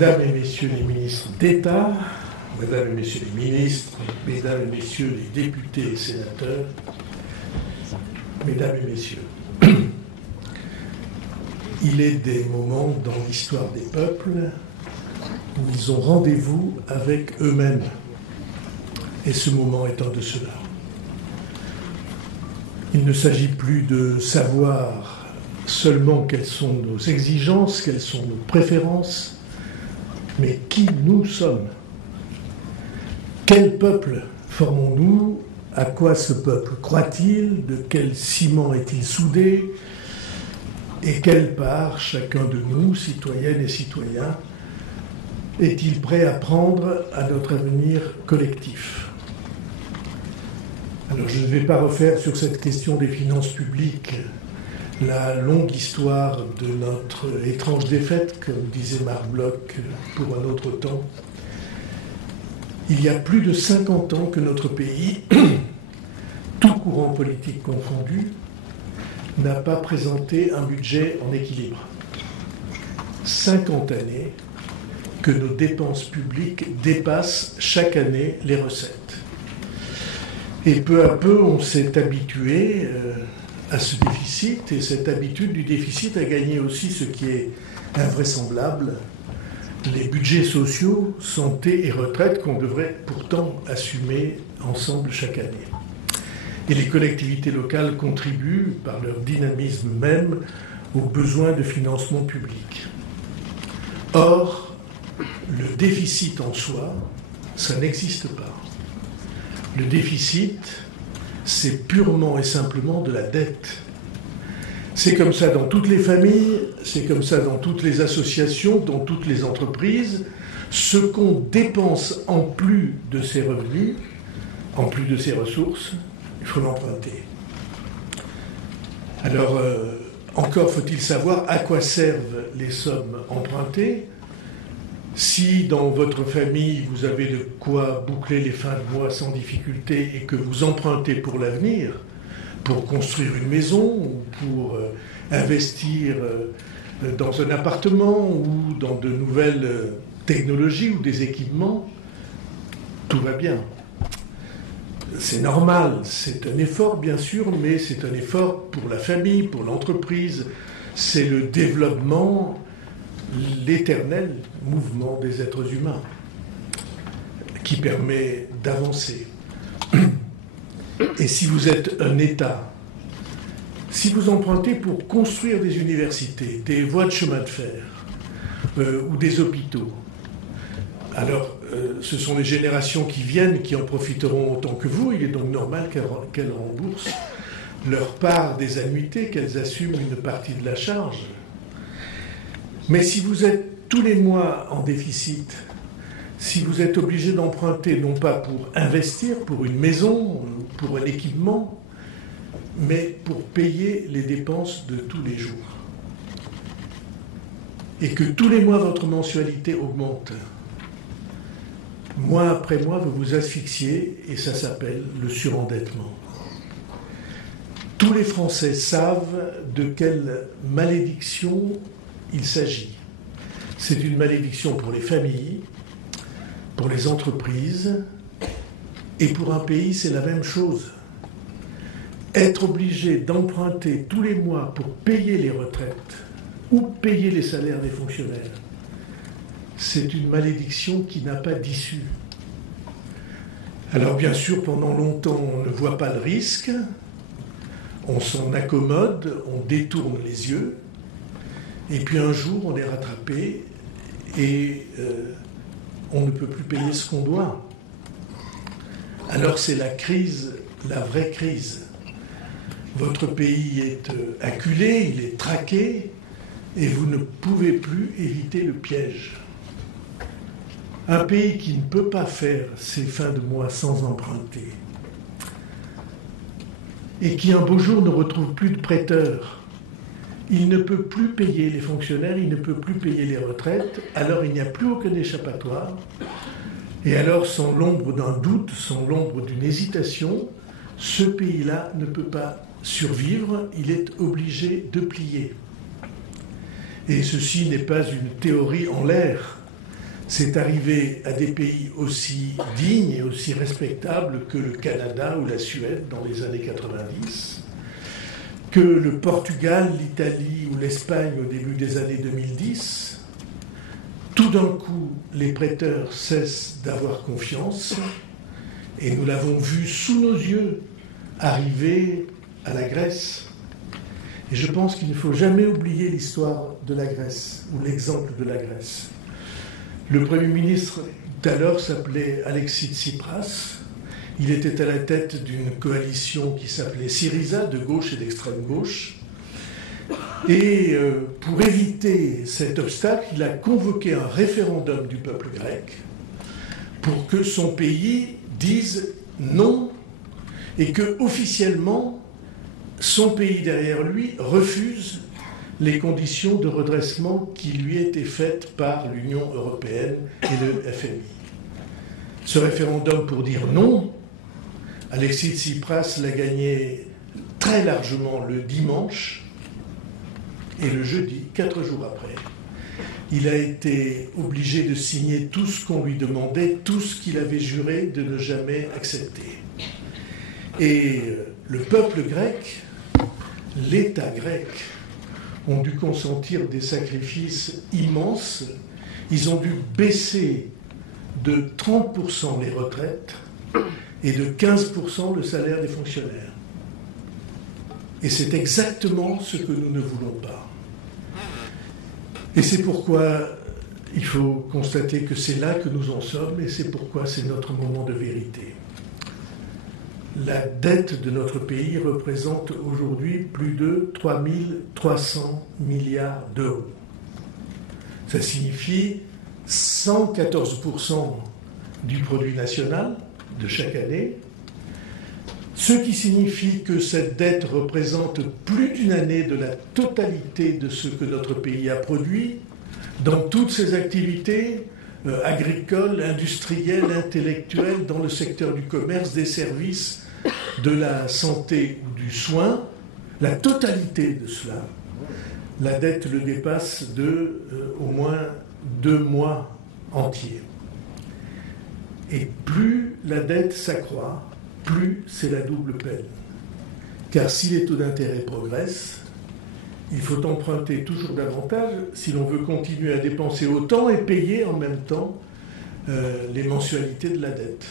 Mesdames et Messieurs les ministres d'État, Mesdames et Messieurs les ministres, Mesdames et Messieurs les députés et sénateurs, Mesdames et Messieurs, il est des moments dans l'histoire des peuples où ils ont rendez-vous avec eux-mêmes. Et ce moment est un de ceux-là. Il ne s'agit plus de savoir seulement quelles sont nos exigences, quelles sont nos préférences, mais qui nous sommes. Quel peuple formons-nous? À quoi ce peuple croit-il? De quel ciment est-il soudé? Et quelle part chacun de nous, citoyennes et citoyens, est-il prêt à prendre à notre avenir collectif? Alors je ne vais pas refaire sur cette question des finances publiques la longue histoire de notre étrange défaite, comme disait Marc Bloch pour un autre temps. Il y a plus de 50 ans que notre pays, tout courant politique confondu, n'a pas présenté un budget en équilibre. 50 années que nos dépenses publiques dépassent chaque année les recettes. Et peu à peu, on s'est habitué à ce déficit, et cette habitude du déficit a gagné aussi ce qui est invraisemblable, les budgets sociaux, santé et retraite qu'on devrait pourtant assumer ensemble chaque année. Et les collectivités locales contribuent, par leur dynamisme même, aux besoins de financement public. Or, le déficit en soi, ça n'existe pas. Le déficit, c'est purement et simplement de la dette. C'est comme ça dans toutes les familles, c'est comme ça dans toutes les associations, dans toutes les entreprises. Ce qu'on dépense en plus de ses revenus, en plus de ses ressources, il faut l'emprunter. Alors, encore faut-il savoir à quoi servent les sommes empruntées. Si dans votre famille, vous avez de quoi boucler les fins de mois sans difficulté et que vous empruntez pour l'avenir, pour construire une maison ou pour investir dans un appartement ou dans de nouvelles technologies ou des équipements, tout va bien. C'est normal, c'est un effort bien sûr, mais c'est un effort pour la famille, pour l'entreprise. C'est le développement, l'éternel mouvement des êtres humains qui permet d'avancer. Et si vous êtes un État, si vous empruntez pour construire des universités, des voies de chemin de fer ou des hôpitaux, alors ce sont les générations qui viennent qui en profiteront autant que vous. Il est donc normal qu'elles remboursent leur part des annuités, qu'elles assument une partie de la charge. Mais si vous êtes tous les mois en déficit, si vous êtes obligé d'emprunter non pas pour investir, pour une maison, pour un équipement, mais pour payer les dépenses de tous les jours, et que tous les mois votre mensualité augmente, mois après mois vous vous asphyxiez, et ça s'appelle le surendettement. Tous les Français savent de quelle malédiction il s'agit. C'est une malédiction pour les familles, pour les entreprises, et pour un pays, c'est la même chose. Être obligé d'emprunter tous les mois pour payer les retraites ou payer les salaires des fonctionnaires, c'est une malédiction qui n'a pas d'issue. Alors bien sûr, pendant longtemps, on ne voit pas le risque, on s'en accommode, on détourne les yeux, et puis un jour, on est rattrapé et on ne peut plus payer ce qu'on doit. Alors c'est la crise, la vraie crise. Votre pays est acculé, il est traqué, et vous ne pouvez plus éviter le piège. Un pays qui ne peut pas faire ses fins de mois sans emprunter, et qui un beau jour ne retrouve plus de prêteurs, il ne peut plus payer les fonctionnaires, il ne peut plus payer les retraites, alors il n'y a plus aucun échappatoire. Et alors, sans l'ombre d'un doute, sans l'ombre d'une hésitation, ce pays-là ne peut pas survivre, il est obligé de plier. Et ceci n'est pas une théorie en l'air, C'est arrivé à des pays aussi dignes et aussi respectables que le Canada ou la Suède dans les années 90, que le Portugal, l'Italie ou l'Espagne au début des années 2010. Tout d'un coup, les prêteurs cessent d'avoir confiance et nous l'avons vu sous nos yeux arriver à la Grèce. Et je pense qu'il ne faut jamais oublier l'histoire de la Grèce ou l'exemple de la Grèce. Le Premier ministre d'alors s'appelait Alexis Tsipras. Il était à la tête d'une coalition qui s'appelait Syriza, de gauche et d'extrême gauche. Et pour éviter cet obstacle, il a convoqué un référendum du peuple grec pour que son pays dise non et que officiellement son pays derrière lui refuse les conditions de redressement qui lui étaient faites par l'Union européenne et le FMI. Ce référendum pour dire non, Alexis Tsipras l'a gagné très largement le dimanche et le jeudi, 4 jours après. Il a été obligé de signer tout ce qu'on lui demandait, tout ce qu'il avait juré de ne jamais accepter. Et le peuple grec, l'État grec, ont dû consentir des sacrifices immenses. Ils ont dû baisser de 30% les retraites et de 15% le salaire des fonctionnaires. Et c'est exactement ce que nous ne voulons pas. Et c'est pourquoi il faut constater que c'est là que nous en sommes et c'est pourquoi c'est notre moment de vérité. La dette de notre pays représente aujourd'hui plus de 3 300 milliards d'euros. Ça signifie 114% du produit national de chaque année, ce qui signifie que cette dette représente plus d'une année de la totalité de ce que notre pays a produit dans toutes ses activités agricoles, industrielles, intellectuelles, dans le secteur du commerce, des services, de la santé ou du soin, la totalité de cela, la dette le dépasse de au moins 2 mois entiers. Et plus la dette s'accroît, plus c'est la double peine. Car si les taux d'intérêt progressent, il faut emprunter toujours davantage si l'on veut continuer à dépenser autant et payer en même temps les mensualités de la dette.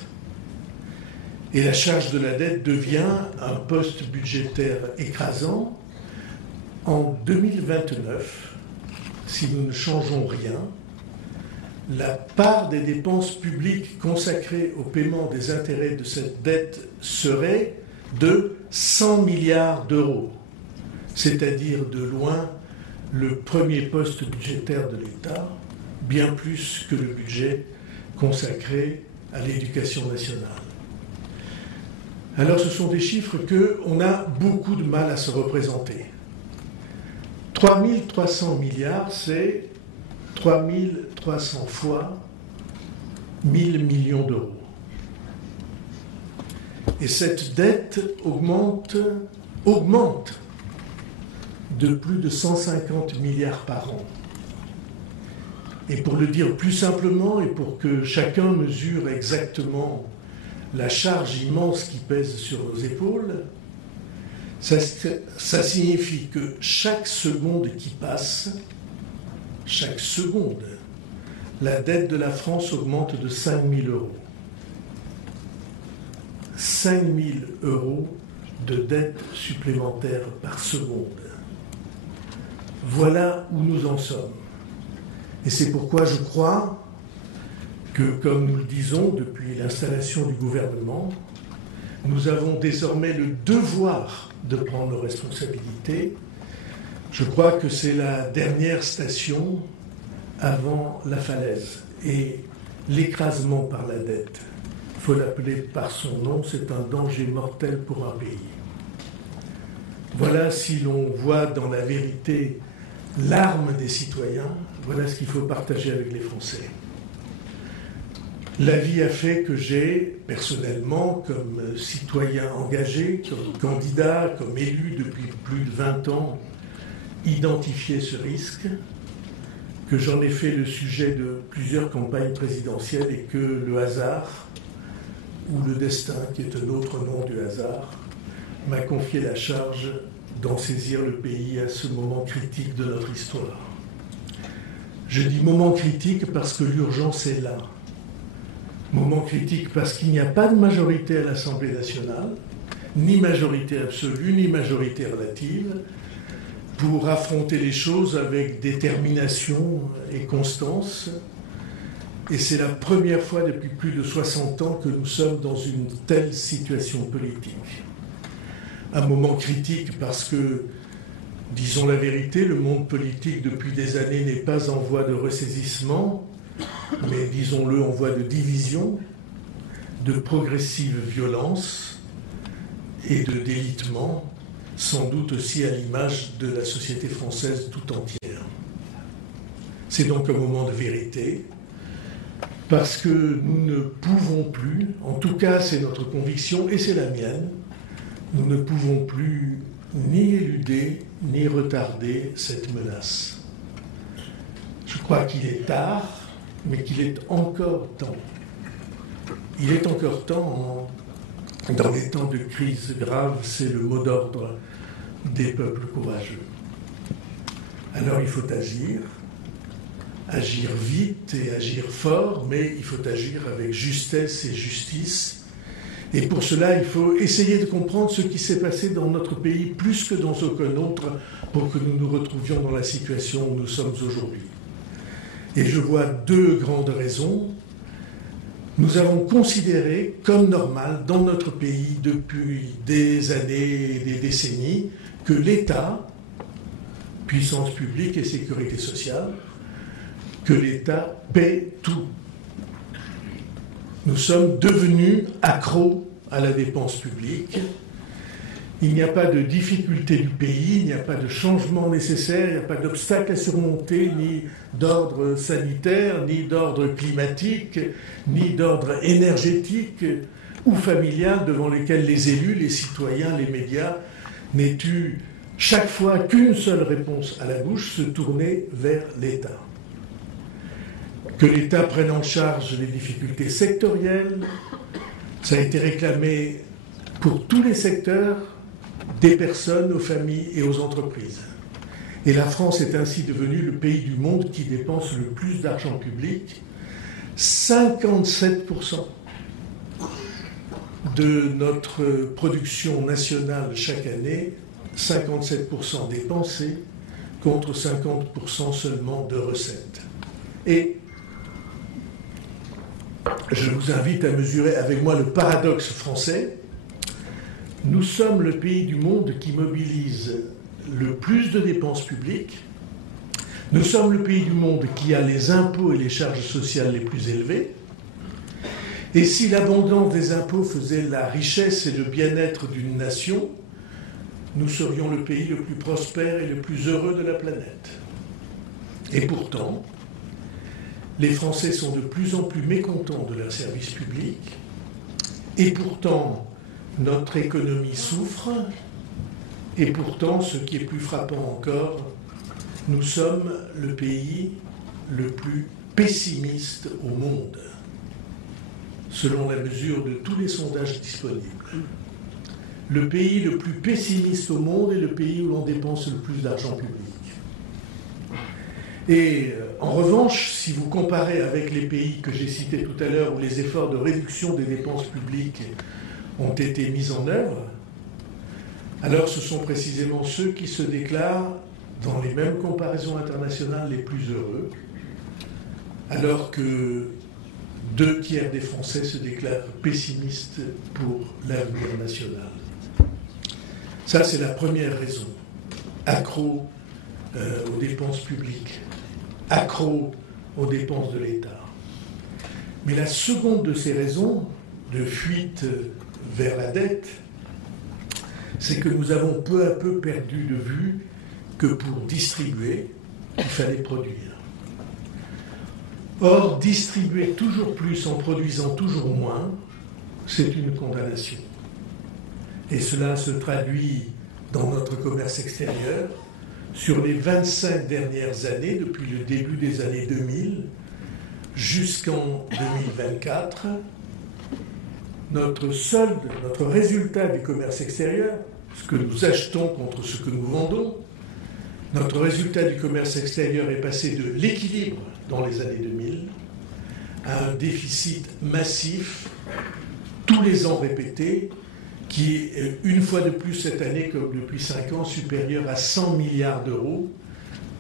Et la charge de la dette devient un poste budgétaire écrasant. En 2029, si nous ne changeons rien, la part des dépenses publiques consacrées au paiement des intérêts de cette dette serait de 100 milliards d'euros, c'est-à-dire de loin le premier poste budgétaire de l'État, bien plus que le budget consacré à l'éducation nationale. Alors ce sont des chiffres qu'on a beaucoup de mal à se représenter. 3 300 milliards, c'est 3 300 fois 1 000 millions d'euros. Et cette dette augmente de plus de 150 milliards par an. Et pour le dire plus simplement, et pour que chacun mesure exactement la charge immense qui pèse sur nos épaules, ça signifie que chaque seconde qui passe, chaque seconde, la dette de la France augmente de 5 000 euros. 5 000 euros de dette supplémentaire par seconde. Voilà où nous en sommes. Et c'est pourquoi je crois que, comme nous le disons depuis l'installation du gouvernement, nous avons désormais le devoir de prendre nos responsabilités. Je crois que c'est la dernière station avant la falaise. Et l'écrasement par la dette, il faut l'appeler par son nom, c'est un danger mortel pour un pays. Voilà, si l'on voit dans la vérité l'arme des citoyens, voilà ce qu'il faut partager avec les Français. La vie a fait que j'ai, personnellement, comme citoyen engagé, comme candidat, comme élu depuis plus de 20 ans, identifié ce risque, que j'en ai fait le sujet de plusieurs campagnes présidentielles et que le hasard, ou le destin, qui est un autre nom du hasard, m'a confié la charge d'en saisir le pays à ce moment critique de notre histoire. Je dis moment critique parce que l'urgence est là. Moment critique parce qu'il n'y a pas de majorité à l'Assemblée nationale, ni majorité absolue, ni majorité relative, pour affronter les choses avec détermination et constance. Et c'est la première fois depuis plus de 60 ans que nous sommes dans une telle situation politique. Un moment critique parce que, disons la vérité, le monde politique depuis des années n'est pas en voie de ressaisissement, mais disons-le en voie de division, de progressive violence et de délitement, sans doute aussi à l'image de la société française tout entière. C'est donc un moment de vérité, parce que nous ne pouvons plus, en tout cas c'est notre conviction et c'est la mienne, nous ne pouvons plus ni éluder ni retarder cette menace. Je crois qu'il est tard, mais qu'il est encore temps. Il est encore temps, dans les temps de crise grave, c'est le mot d'ordre des peuples courageux. Alors il faut agir vite et agir fort, mais il faut agir avec justesse et justice. Et pour cela, il faut essayer de comprendre ce qui s'est passé dans notre pays plus que dans aucun autre pour que nous nous retrouvions dans la situation où nous sommes aujourd'hui. Et je vois deux grandes raisons. Nous avons considéré comme normal dans notre pays depuis des années et des décennies que l'État, puissance publique et sécurité sociale, que l'État paie tout. Nous sommes devenus accros à la dépense publique. Il n'y a pas de difficulté du pays, il n'y a pas de changement nécessaire, il n'y a pas d'obstacle à surmonter, ni d'ordre sanitaire, ni d'ordre climatique, ni d'ordre énergétique ou familial devant lesquels les élus, les citoyens, les médias n'aient eu chaque fois qu'une seule réponse à la bouche, se tourner vers l'État. Que l'État prenne en charge les difficultés sectorielles, ça a été réclamé pour tous les secteurs, des personnes, aux familles et aux entreprises. Et la France est ainsi devenue le pays du monde qui dépense le plus d'argent public. 57% de notre production nationale chaque année, 57% dépensés contre 50% seulement de recettes. Et je vous invite à mesurer avec moi le paradoxe français. Nous sommes le pays du monde qui mobilise le plus de dépenses publiques. Nous sommes le pays du monde qui a les impôts et les charges sociales les plus élevés. Et si l'abondance des impôts faisait la richesse et le bien-être d'une nation, nous serions le pays le plus prospère et le plus heureux de la planète. Et pourtant, les Français sont de plus en plus mécontents de leurs services publics. Et pourtant, notre économie souffre. Et pourtant, ce qui est plus frappant encore, nous sommes le pays le plus pessimiste au monde, selon la mesure de tous les sondages disponibles. Le pays le plus pessimiste au monde est le pays où l'on dépense le plus d'argent public. Et en revanche, si vous comparez avec les pays que j'ai cités tout à l'heure, où les efforts de réduction des dépenses publiques ont été mis en œuvre, alors ce sont précisément ceux qui se déclarent, dans les mêmes comparaisons internationales, les plus heureux, alors que 2/3 des Français se déclarent pessimistes pour l'avenir national. Ça, c'est la première raison. Accro aux dépenses publiques, accro aux dépenses de l'État. Mais la seconde de ces raisons de fuite vers la dette, c'est que nous avons peu à peu perdu de vue que pour distribuer, il fallait produire. Or, distribuer toujours plus en produisant toujours moins, c'est une condamnation. Et cela se traduit dans notre commerce extérieur, sur les 25 dernières années, depuis le début des années 2000 jusqu'en 2024, notre solde, notre résultat du commerce extérieur, ce que nous achetons contre ce que nous vendons, notre résultat du commerce extérieur est passé de l'équilibre dans les années 2000 à un déficit massif, tous les ans répété, qui est une fois de plus cette année, comme depuis 5 ans, supérieur à 100 milliards d'euros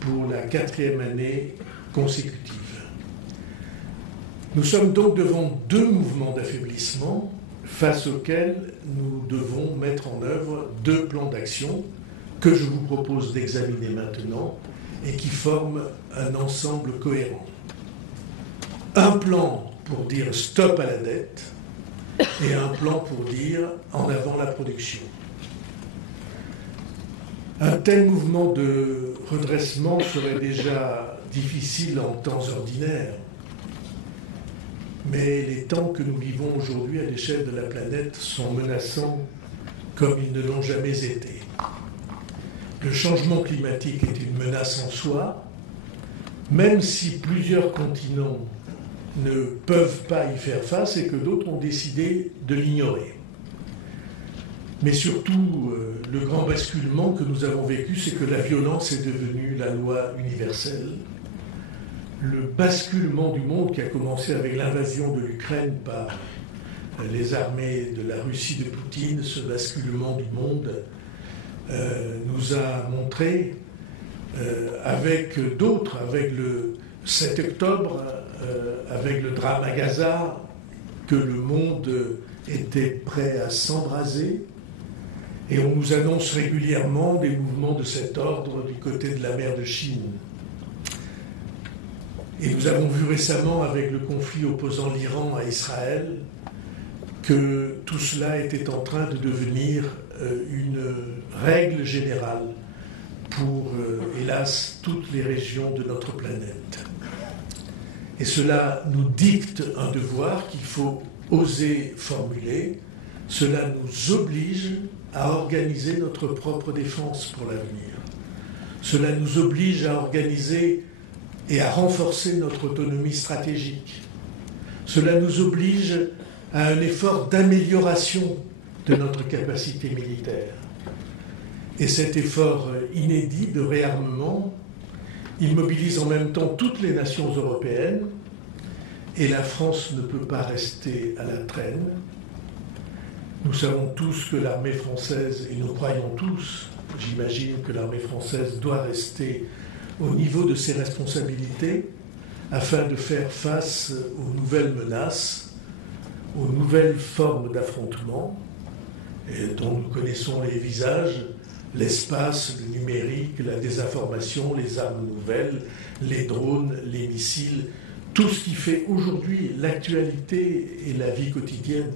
pour la 4e année consécutive. Nous sommes donc devant 2 mouvements d'affaiblissement face auxquels nous devons mettre en œuvre 2 plans d'action que je vous propose d'examiner maintenant et qui forment un ensemble cohérent. Un plan pour dire stop à la dette et un plan pour dire en avant la production. Un tel mouvement de redressement serait déjà difficile en temps ordinaire, mais les temps que nous vivons aujourd'hui à l'échelle de la planète sont menaçants comme ils ne l'ont jamais été. Le changement climatique est une menace en soi, même si plusieurs continents ne peuvent pas y faire face et que d'autres ont décidé de l'ignorer. Mais surtout, le grand basculement que nous avons vécu, c'est que la violence est devenue la loi universelle. Le basculement du monde qui a commencé avec l'invasion de l'Ukraine par les armées de la Russie de Poutine, ce basculement du monde nous a montré, avec d'autres, avec le 7 octobre, avec le drame à Gaza, que le monde était prêt à s'embraser. Et on nous annonce régulièrement des mouvements de cet ordre du côté de la mer de Chine. Et nous avons vu récemment, avec le conflit opposant l'Iran à Israël, que tout cela était en train de devenir une règle générale pour, hélas, toutes les régions de notre planète. Et cela nous dicte un devoir qu'il faut oser formuler. Cela nous oblige à organiser notre propre défense pour l'avenir. Cela nous oblige à organiser et à renforcer notre autonomie stratégique. Cela nous oblige à un effort d'amélioration de notre capacité militaire. Et cet effort inédit de réarmement, il mobilise en même temps toutes les nations européennes, et la France ne peut pas rester à la traîne. Nous savons tous que l'armée française, et nous croyons tous, j'imagine que l'armée française doit rester au niveau de ses responsabilités afin de faire face aux nouvelles menaces, aux nouvelles formes d'affrontement dont nous connaissons les visages, l'espace, le numérique, la désinformation, les armes nouvelles, les drones, les missiles, tout ce qui fait aujourd'hui l'actualité et la vie quotidienne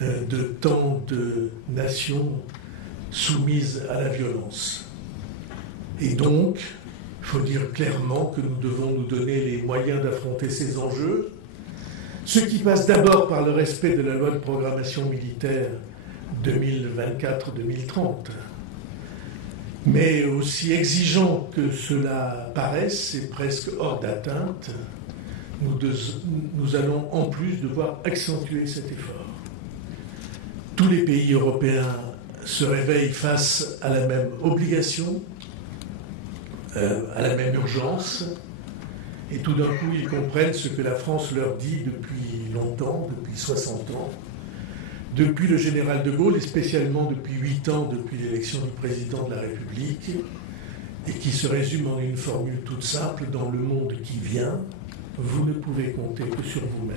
de tant de nations soumises à la violence. Et donc, il faut dire clairement que nous devons nous donner les moyens d'affronter ces enjeux, ce qui passe d'abord par le respect de la loi de programmation militaire 2024-2030. Mais aussi exigeant que cela paraisse, c'est presque hors d'atteinte, nous allons en plus devoir accentuer cet effort. Tous les pays européens se réveillent face à la même obligation, à la même urgence, et tout d'un coup ils comprennent ce que la France leur dit depuis longtemps, depuis 60 ans, depuis le général de Gaulle et spécialement depuis 8 ans, depuis l'élection du président de la République, et qui se résume en une formule toute simple: dans le monde qui vient, vous ne pouvez compter que sur vous-même.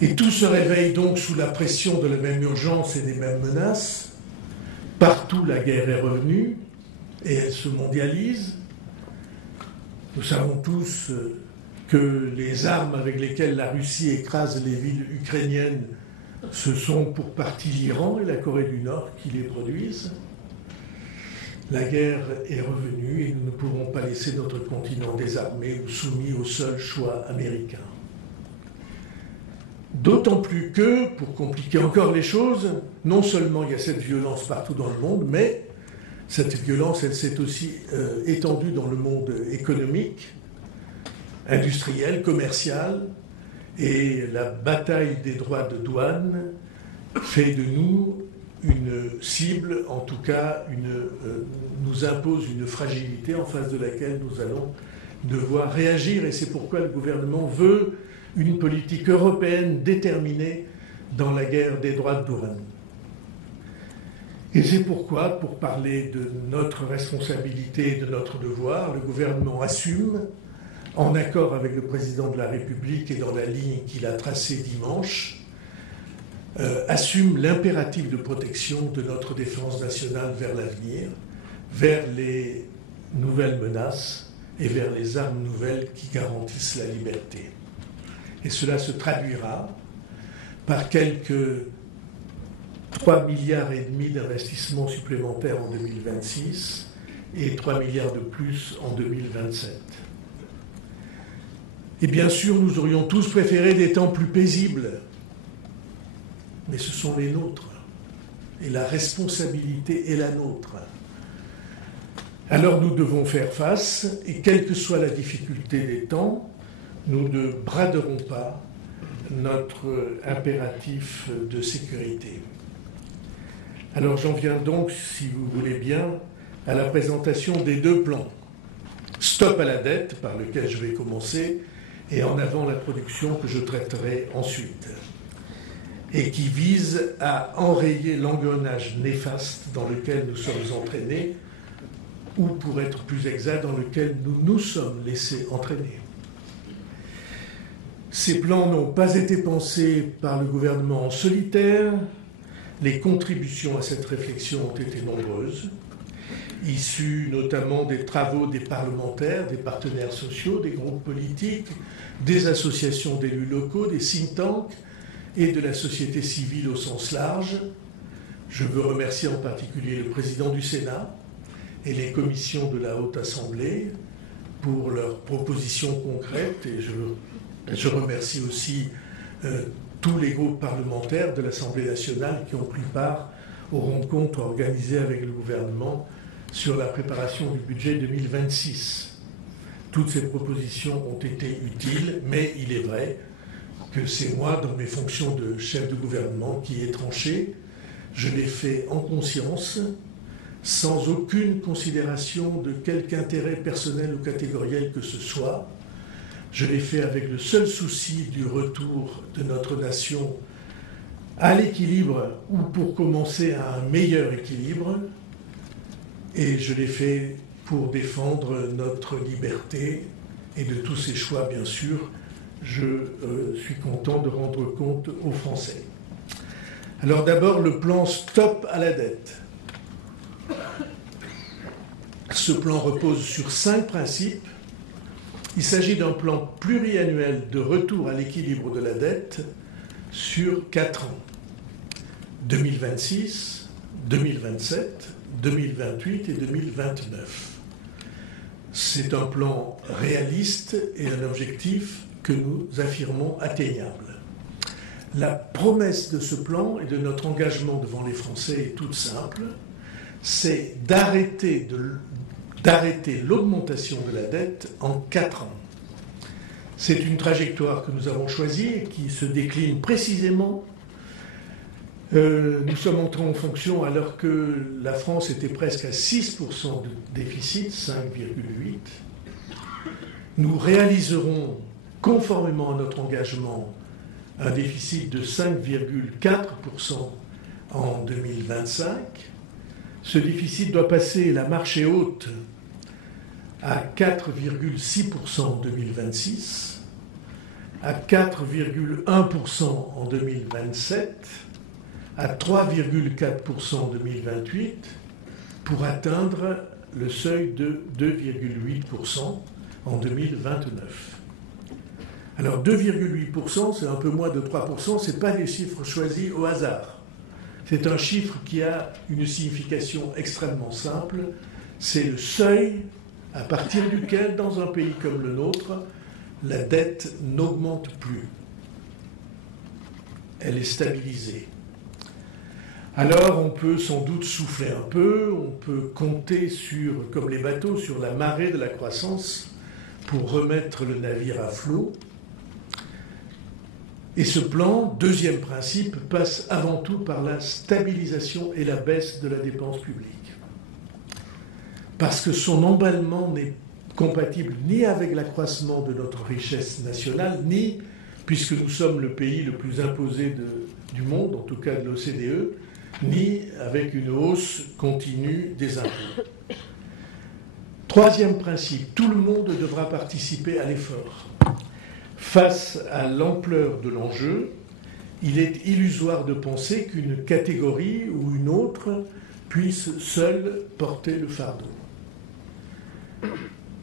Et tout se réveille donc sous la pression de la même urgence et des mêmes menaces. Partout la guerre est revenue et elle se mondialise. Nous savons tous que les armes avec lesquelles la Russie écrase les villes ukrainiennes, ce sont pour partie l'Iran et la Corée du Nord qui les produisent. La guerre est revenue et nous ne pouvons pas laisser notre continent désarmé ou soumis au seul choix américain. D'autant plus que, pour compliquer encore les choses, non seulement il y a cette violence partout dans le monde, mais Cette violence, elle s'est aussi étendue dans le monde économique, industriel, commercial, et la bataille des droits de douane fait de nous une cible, en tout cas nous impose une fragilité en face de laquelle nous allons devoir réagir, et c'est pourquoi le gouvernement veut une politique européenne déterminée dans la guerre des droits de douane. Et c'est pourquoi, pour parler de notre responsabilité et de notre devoir, le gouvernement assume, en accord avec le président de la République et dans la ligne qu'il a tracée dimanche, assume l'impératif de protection de notre défense nationale vers l'avenir, vers les nouvelles menaces et vers les armes nouvelles qui garantissent la liberté. Et cela se traduira par quelques 3,5 milliards d'investissements supplémentaires en 2026 et 3 milliards de plus en 2027. Et bien sûr, nous aurions tous préféré des temps plus paisibles, mais ce sont les nôtres, et la responsabilité est la nôtre. Alors nous devons faire face, et quelle que soit la difficulté des temps, nous ne braderons pas notre impératif de sécurité. Alors j'en viens donc, si vous voulez bien, à la présentation des deux plans. Stop à la dette, par lequel je vais commencer, et en avant la production que je traiterai ensuite, et qui vise à enrayer l'engrenage néfaste dans lequel nous sommes entraînés, ou pour être plus exact, dans lequel nous nous sommes laissés entraîner. Ces plans n'ont pas été pensés par le gouvernement en solitaire. Les contributions à cette réflexion ont été nombreuses, issues notamment des travaux des parlementaires, des partenaires sociaux, des groupes politiques, des associations d'élus locaux, des think tanks et de la société civile au sens large. Je veux remercier en particulier le président du Sénat et les commissions de la Haute Assemblée pour leurs propositions concrètes, et je remercie aussi tous les groupes parlementaires de l'Assemblée nationale qui ont pris part aux rencontres organisées avec le gouvernement sur la préparation du budget 2026. Toutes ces propositions ont été utiles, mais il est vrai que c'est moi, dans mes fonctions de chef de gouvernement, qui ai tranché. Je l'ai fait en conscience, sans aucune considération de quelque intérêt personnel ou catégoriel que ce soit. Je l'ai fait avec le seul souci du retour de notre nation à l'équilibre, ou pour commencer à un meilleur équilibre, et je l'ai fait pour défendre notre liberté et de tous ces choix, bien sûr. Je suis content de rendre compte aux Français. Alors d'abord, le plan Stop à la dette. Ce plan repose sur 5 principes. Il s'agit d'un plan pluriannuel de retour à l'équilibre de la dette sur 4 ans. 2026, 2027, 2028 et 2029. C'est un plan réaliste et un objectif que nous affirmons atteignable. La promesse de ce plan et de notre engagement devant les Français est toute simple, c'est d'arrêter l'augmentation de la dette en 4 ans. C'est une trajectoire que nous avons choisie et qui se décline précisément. Nous sommes entrés en fonction alors que la France était presque à 6% de déficit, 5,8%. Nous réaliserons, conformément à notre engagement, un déficit de 5,4% en 2025. Ce déficit doit passer, la marche est haute, à 4,6% en 2026, à 4,1% en 2027, à 3,4% en 2028, pour atteindre le seuil de 2,8% en 2029. Alors 2,8%, c'est un peu moins de 3%, ce n'est pas des chiffres choisis au hasard. C'est un chiffre qui a une signification extrêmement simple. C'est le seuil à partir duquel, dans un pays comme le nôtre, la dette n'augmente plus. Elle est stabilisée. alors on peut sans doute souffler un peu, on peut compter sur, comme les bateaux, sur la marée de la croissance pour remettre le navire à flot. Et ce plan, deuxième principe, passe avant tout par la stabilisation et la baisse de la dépense publique. Parce que son emballement n'est compatible ni avec l'accroissement de notre richesse nationale, ni, puisque nous sommes le pays le plus imposé du monde, en tout cas de l'OCDE, ni avec une hausse continue des impôts. Troisième principe, tout le monde devra participer à l'effort. Face à l'ampleur de l'enjeu, il est illusoire de penser qu'une catégorie ou une autre puisse seule porter le fardeau.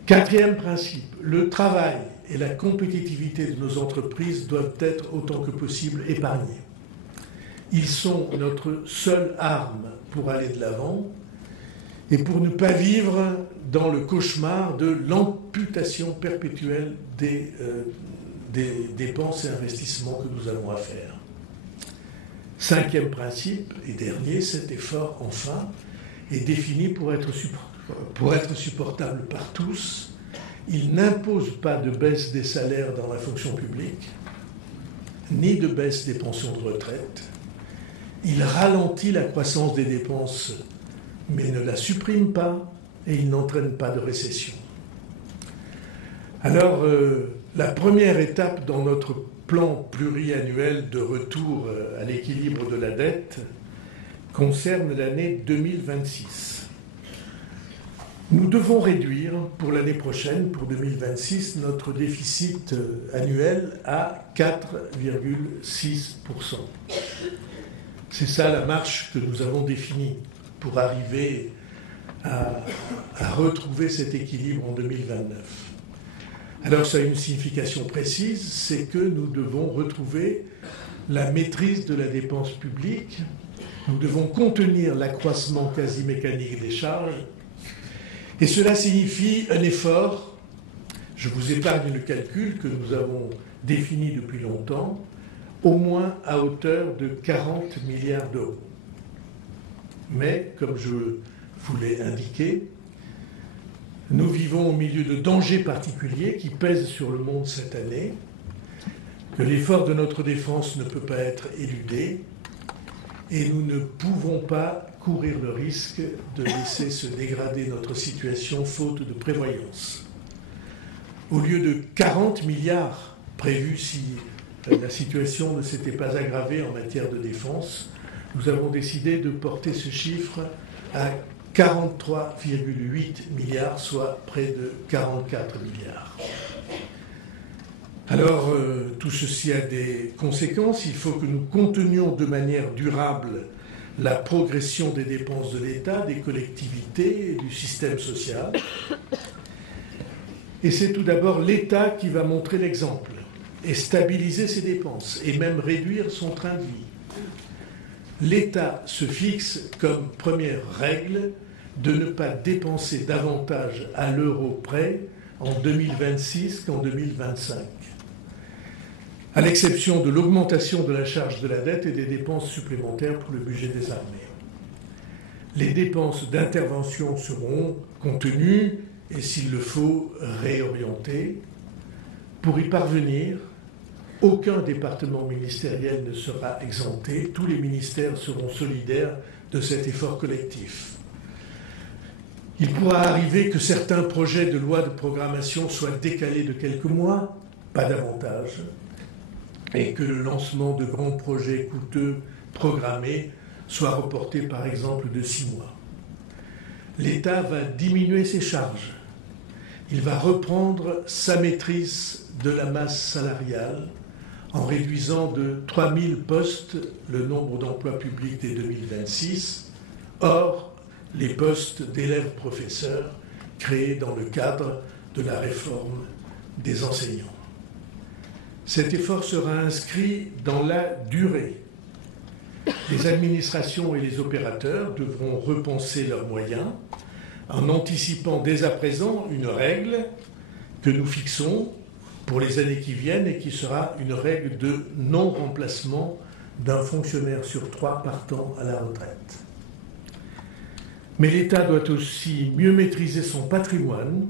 Quatrième principe, le travail et la compétitivité de nos entreprises doivent être autant que possible épargnés. Ils sont notre seule arme pour aller de l'avant et pour ne pas vivre dans le cauchemar de l'amputation perpétuelle des dépenses et investissements que nous avons à faire. Cinquième principe et dernier, cet effort, enfin, est défini pour être supportable par tous. Il n'impose pas de baisse des salaires dans la fonction publique, ni de baisse des pensions de retraite. Il ralentit la croissance des dépenses, mais ne la supprime pas, et il n'entraîne pas de récession. Alors, la première étape dans notre plan pluriannuel de retour à l'équilibre de la dette concerne l'année 2026. Nous devons réduire pour l'année prochaine, pour 2026, notre déficit annuel à 4,6%. C'est ça la marche que nous avons définie pour arriver à retrouver cet équilibre en 2029. Alors ça a une signification précise, c'est que nous devons retrouver la maîtrise de la dépense publique, nous devons contenir l'accroissement quasi mécanique des charges, et cela signifie un effort, je vous épargne le calcul que nous avons défini depuis longtemps, au moins à hauteur de 40 milliards d'euros. Mais, comme je vous l'ai indiqué, nous vivons au milieu de dangers particuliers qui pèsent sur le monde cette année, que l'effort de notre défense ne peut pas être éludé, et nous ne pouvons pas courir le risque de laisser se dégrader notre situation faute de prévoyance. Au lieu de 40 milliards prévus si la situation ne s'était pas aggravée en matière de défense, nous avons décidé de porter ce chiffre à 43,8 milliards, soit près de 44 milliards. Alors, tout ceci a des conséquences. Il faut que nous contenions de manière durable la progression des dépenses de l'État, des collectivités et du système social. Et c'est tout d'abord l'État qui va montrer l'exemple et stabiliser ses dépenses et même réduire son train de vie. L'État se fixe comme première règle de ne pas dépenser davantage à l'euro près en 2026 qu'en 2025, à l'exception de l'augmentation de la charge de la dette et des dépenses supplémentaires pour le budget des armées. Les dépenses d'intervention seront contenues et, s'il le faut, réorientées. Pour y parvenir, aucun département ministériel ne sera exempté. Tous les ministères seront solidaires de cet effort collectif. Il pourra arriver que certains projets de loi de programmation soient décalés de quelques mois, pas davantage, et que le lancement de grands projets coûteux programmés soit reporté par exemple de 6 mois. L'État va diminuer ses charges. Il va reprendre sa maîtrise de la masse salariale en réduisant de 3000 postes le nombre d'emplois publics dès 2026, hors les postes d'élèves-professeurs créés dans le cadre de la réforme des enseignants. Cet effort sera inscrit dans la durée. Les administrations et les opérateurs devront repenser leurs moyens en anticipant dès à présent une règle que nous fixons pour les années qui viennent et qui sera une règle de non-remplacement d'un fonctionnaire sur 3 partant à la retraite. Mais l'État doit aussi mieux maîtriser son patrimoine.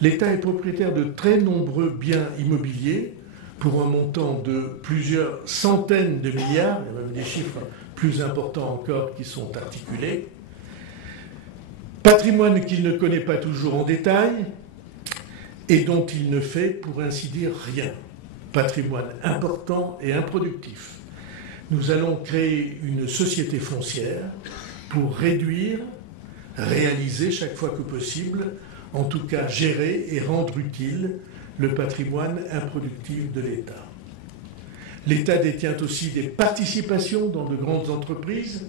L'État est propriétaire de très nombreux biens immobiliers pour un montant de plusieurs centaines de milliards, il y a même des chiffres plus importants encore qui sont articulés. Patrimoine qu'il ne connaît pas toujours en détail et dont il ne fait, pour ainsi dire, rien. Patrimoine important et improductif. Nous allons créer une société foncière pour réduire, réaliser chaque fois que possible, en tout cas gérer et rendre utile le patrimoine improductif de l'État. L'État détient aussi des participations dans de grandes entreprises.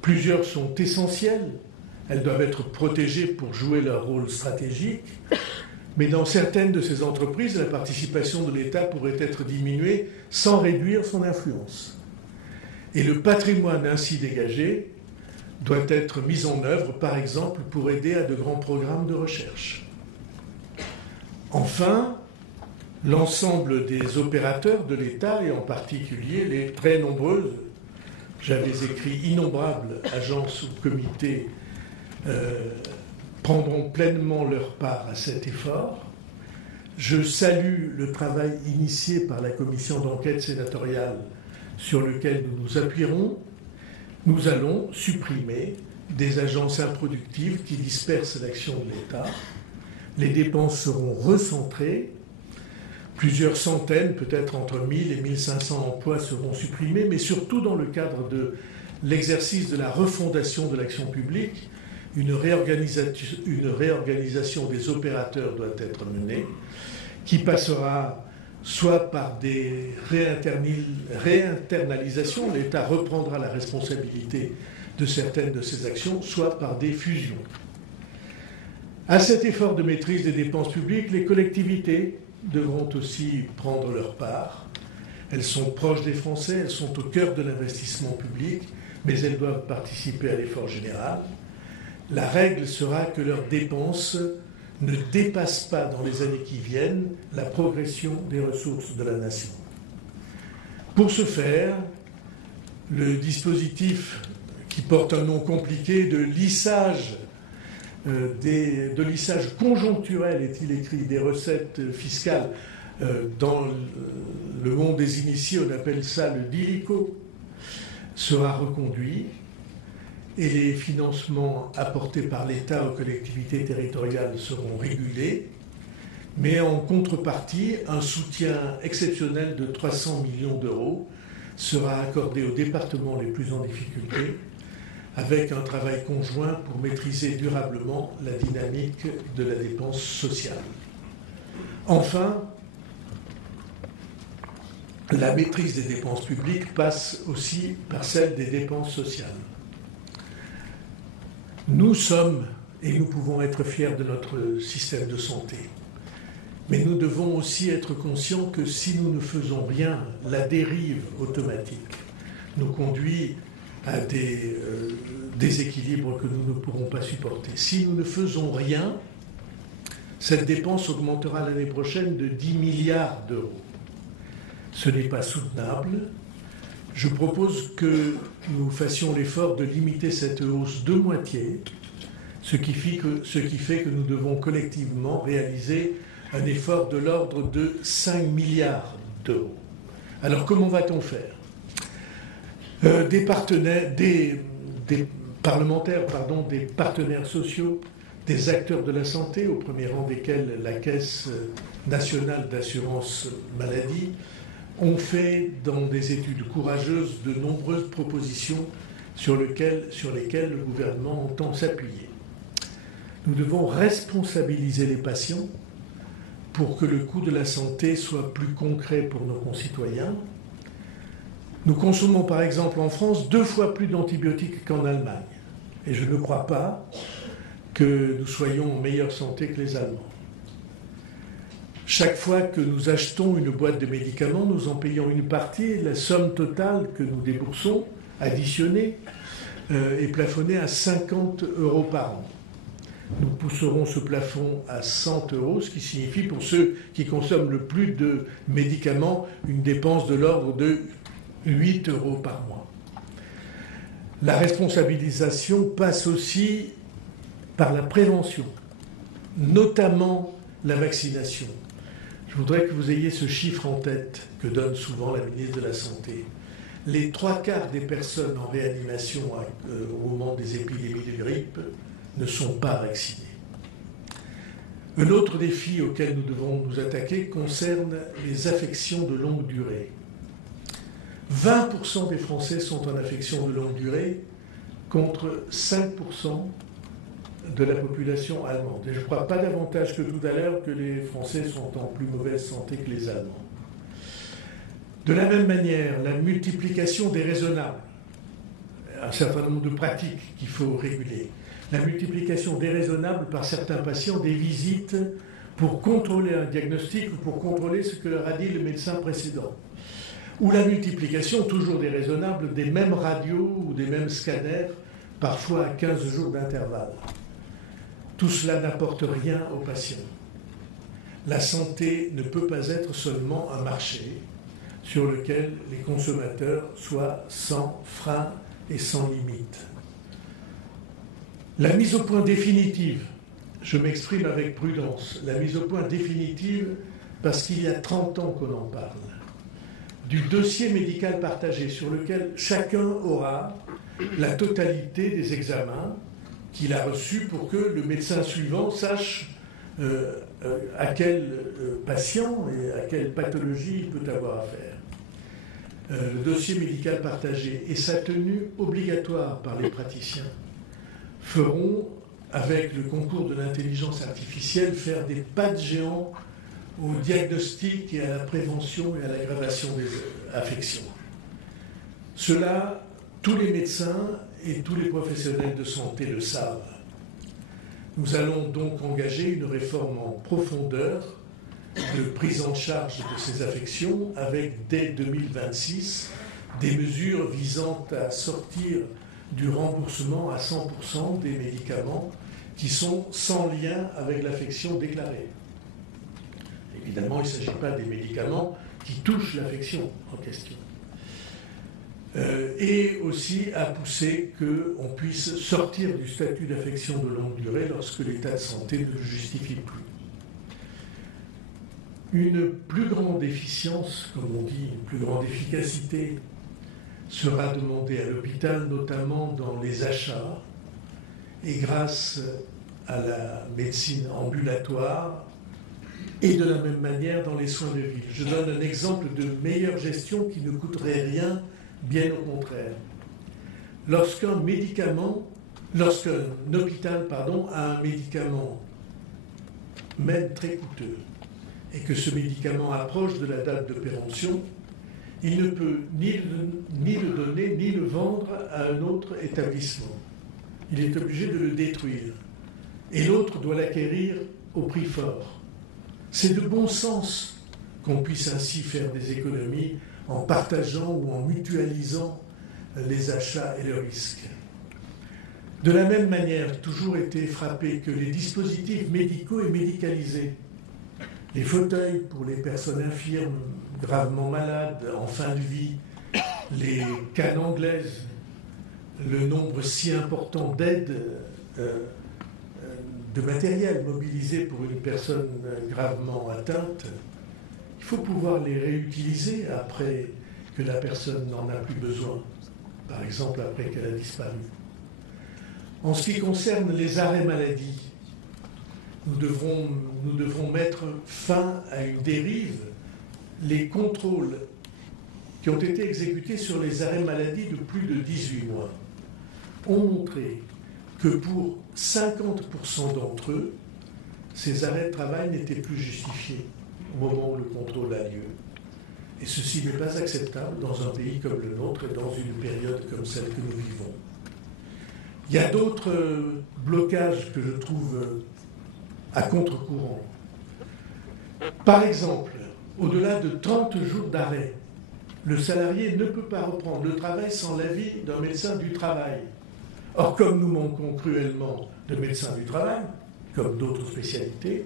Plusieurs sont essentielles. Elles doivent être protégées pour jouer leur rôle stratégique. Mais dans certaines de ces entreprises, la participation de l'État pourrait être diminuée sans réduire son influence. Et le patrimoine ainsi dégagé doit être mis en œuvre, par exemple, pour aider à de grands programmes de recherche. Enfin, l'ensemble des opérateurs de l'État, et en particulier les très nombreuses, j'avais écrit innombrables agences ou comités, prendront pleinement leur part à cet effort. Je salue le travail initié par la commission d'enquête sénatoriale sur lequel nous nous appuierons. Nous allons supprimer des agences improductives qui dispersent l'action de l'État. Les dépenses seront recentrées. Plusieurs centaines, peut-être entre 1000 et 1500 emplois seront supprimés, mais surtout dans le cadre de l'exercice de la refondation de l'action publique, une réorganisation des opérateurs doit être menée, qui passera soit par des réinternalisations, l'État reprendra la responsabilité de certaines de ces actions, soit par des fusions. À cet effort de maîtrise des dépenses publiques, les collectivités devront aussi prendre leur part. Elles sont proches des Français, elles sont au cœur de l'investissement public, mais elles doivent participer à l'effort général. La règle sera que leurs dépenses ne dépassent pas dans les années qui viennent la progression des ressources de la nation. Pour ce faire, le dispositif qui porte un nom compliqué de lissage conjoncturel, est-il écrit, des recettes fiscales. Dans le monde des initiés, on appelle ça le DILICO, sera reconduit et les financements apportés par l'État aux collectivités territoriales seront régulés, mais en contrepartie, un soutien exceptionnel de 300 millions d'euros sera accordé aux départements les plus en difficulté, avec un travail conjoint pour maîtriser durablement la dynamique de la dépense sociale. Enfin, la maîtrise des dépenses publiques passe aussi par celle des dépenses sociales. Nous sommes, et nous pouvons être fiers de notre système de santé, mais nous devons aussi être conscients que si nous ne faisons rien, la dérive automatique nous conduit à des déséquilibres que nous ne pourrons pas supporter. Si nous ne faisons rien, cette dépense augmentera l'année prochaine de 10 milliards d'euros. Ce n'est pas soutenable. Je propose que nous fassions l'effort de limiter cette hausse de moitié, ce qui fait que nous devons collectivement réaliser un effort de l'ordre de 5 milliards d'euros. Alors comment va-t-on faire ? Des parlementaires, des partenaires sociaux, des acteurs de la santé, au premier rang desquels la Caisse nationale d'assurance maladie, ont fait dans des études courageuses de nombreuses propositions sur lesquelles le gouvernement entend s'appuyer. Nous devons responsabiliser les patients pour que le coût de la santé soit plus concret pour nos concitoyens. Nous consommons par exemple en France 2 fois plus d'antibiotiques qu'en Allemagne. Et je ne crois pas que nous soyons en meilleure santé que les Allemands. Chaque fois que nous achetons une boîte de médicaments, nous en payons une partie. La somme totale que nous déboursons, additionnée, est plafonnée à 50 € par an. Nous pousserons ce plafond à 100 €, ce qui signifie pour ceux qui consomment le plus de médicaments une dépense de l'ordre de 8 € par mois. La responsabilisation passe aussi par la prévention, notamment la vaccination. Je voudrais que vous ayez ce chiffre en tête que donne souvent la ministre de la Santé. Les 3/4 des personnes en réanimation au moment des épidémies de grippe ne sont pas vaccinées. Un autre défi auquel nous devons nous attaquer concerne les affections de longue durée. 20% des Français sont en affection de longue durée contre 5% de la population allemande. Et je ne crois pas davantage que tout à l'heure que les Français sont en plus mauvaise santé que les Allemands. De la même manière, la multiplication des raisonnables, un certain nombre de pratiques qu'il faut réguler, la multiplication déraisonnable par certains patients des visites pour contrôler un diagnostic ou pour contrôler ce que leur a dit le médecin précédent, ou la multiplication toujours déraisonnable des mêmes radios ou des mêmes scanners, parfois à 15 jours d'intervalle. Tout cela n'apporte rien aux patients. La santé ne peut pas être seulement un marché sur lequel les consommateurs soient sans frein et sans limite. La mise au point définitive, je m'exprime avec prudence, la mise au point définitive parce qu'il y a 30 ans qu'on en parle, du dossier médical partagé sur lequel chacun aura la totalité des examens qu'il a reçus pour que le médecin suivant sache à quel patient et à quelle pathologie il peut avoir affaire. Le dossier médical partagé et sa tenue obligatoire par les praticiens feront, avec le concours de l'intelligence artificielle, faire des pas de géant au diagnostic et à la prévention et à l'aggravation des affections. Cela, tous les médecins et tous les professionnels de santé le savent. Nous allons donc engager une réforme en profondeur de prise en charge de ces affections avec, dès 2026, des mesures visant à sortir du remboursement à 100% des médicaments qui sont sans lien avec l'affection déclarée. Évidemment, il ne s'agit pas des médicaments qui touchent l'affection en question. Et aussi à pousser qu'on puisse sortir du statut d'affection de longue durée lorsque l'état de santé ne le justifie plus. Une plus grande efficience, comme on dit, une plus grande efficacité sera demandée à l'hôpital, notamment dans les achats et grâce à la médecine ambulatoire et de la même manière dans les soins de ville. Je donne un exemple de meilleure gestion qui ne coûterait rien, bien au contraire. Lorsqu'un hôpital a un médicament, même très coûteux, et que ce médicament approche de la date de péremption, il ne peut ni le donner ni le vendre à un autre établissement. Il est obligé de le détruire. Et l'autre doit l'acquérir au prix fort. C'est de bon sens qu'on puisse ainsi faire des économies en partageant ou en mutualisant les achats et le risque. De la même manière, j'ai toujours été frappé que les dispositifs médicaux et médicalisés, les fauteuils pour les personnes infirmes, gravement malades, en fin de vie, les cannes anglaises, le nombre si important d'aides de matériel mobilisé pour une personne gravement atteinte, il faut pouvoir les réutiliser après que la personne n'en a plus besoin, par exemple après qu'elle a disparu. En ce qui concerne les arrêts maladie, nous devrons mettre fin à une dérive. Les contrôles qui ont été exécutés sur les arrêts maladie de plus de 18 mois ont montré que pour 50% d'entre eux, ces arrêts de travail n'étaient plus justifiés au moment où le contrôle a lieu. Et ceci n'est pas acceptable dans un pays comme le nôtre et dans une période comme celle que nous vivons. Il y a d'autres blocages que je trouve à contre-courant. Par exemple, au-delà de 30 jours d'arrêt, le salarié ne peut pas reprendre le travail sans l'avis d'un médecin du travail. Or, comme nous manquons cruellement de médecins du travail, comme d'autres spécialités,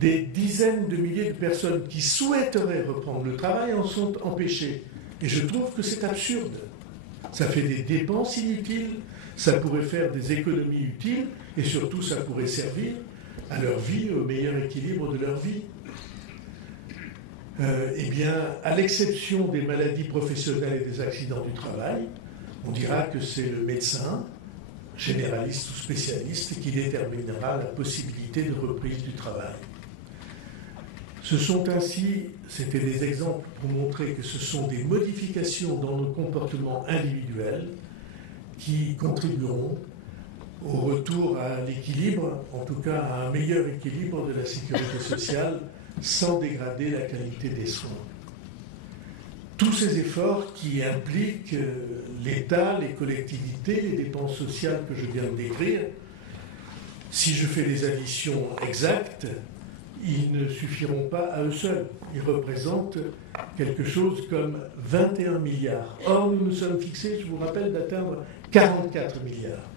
des dizaines de milliers de personnes qui souhaiteraient reprendre le travail en sont empêchées. Et je trouve que c'est absurde. Ça fait des dépenses inutiles, ça pourrait faire des économies utiles, et surtout ça pourrait servir à leur vie, au meilleur équilibre de leur vie. Eh bien, à l'exception des maladies professionnelles et des accidents du travail, on dira que c'est le médecin, généraliste ou spécialiste, qui déterminera la possibilité de reprise du travail. Ce sont ainsi, c'était des exemples pour montrer que ce sont des modifications dans nos comportements individuels qui contribueront au retour à l'équilibre, en tout cas à un meilleur équilibre de la sécurité sociale, sans dégrader la qualité des soins. Tous ces efforts qui impliquent l'État, les collectivités, les dépenses sociales que je viens de décrire, si je fais les additions exactes, ils ne suffiront pas à eux seuls. Ils représentent quelque chose comme 21 milliards. Or, nous nous sommes fixés, je vous rappelle, d'atteindre 44 milliards.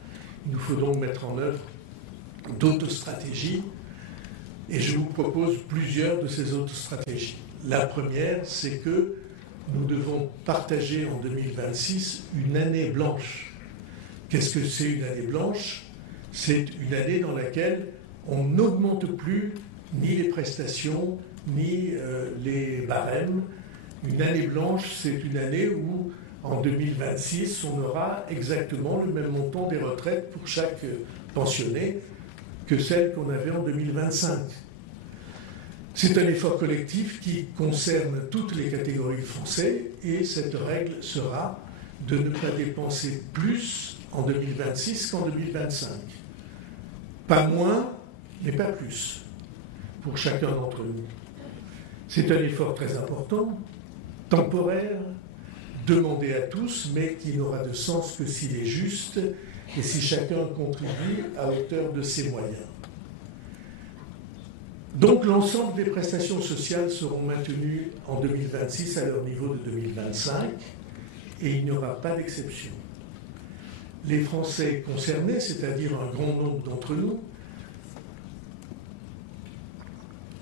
Il nous faut donc mettre en œuvre d'autres stratégies, et je vous propose plusieurs de ces autres stratégies. La première, c'est que nous devons partager en 2026 une année blanche. Qu'est-ce que c'est une année blanche? C'est une année dans laquelle on n'augmente plus ni les prestations, ni les barèmes. Une année blanche, c'est une année où, en 2026, on aura exactement le même montant des retraites pour chaque pensionné que celle qu'on avait en 2025. C'est un effort collectif qui concerne toutes les catégories de Français, et cette règle sera de ne pas dépenser plus en 2026 qu'en 2025. Pas moins, mais pas plus, pour chacun d'entre nous. C'est un effort très important, temporaire, demandé à tous, mais qui n'aura de sens que s'il est juste et si chacun contribue à hauteur de ses moyens. Donc l'ensemble des prestations sociales seront maintenues en 2026 à leur niveau de 2025, et il n'y aura pas d'exception. Les Français concernés, c'est-à-dire un grand nombre d'entre nous,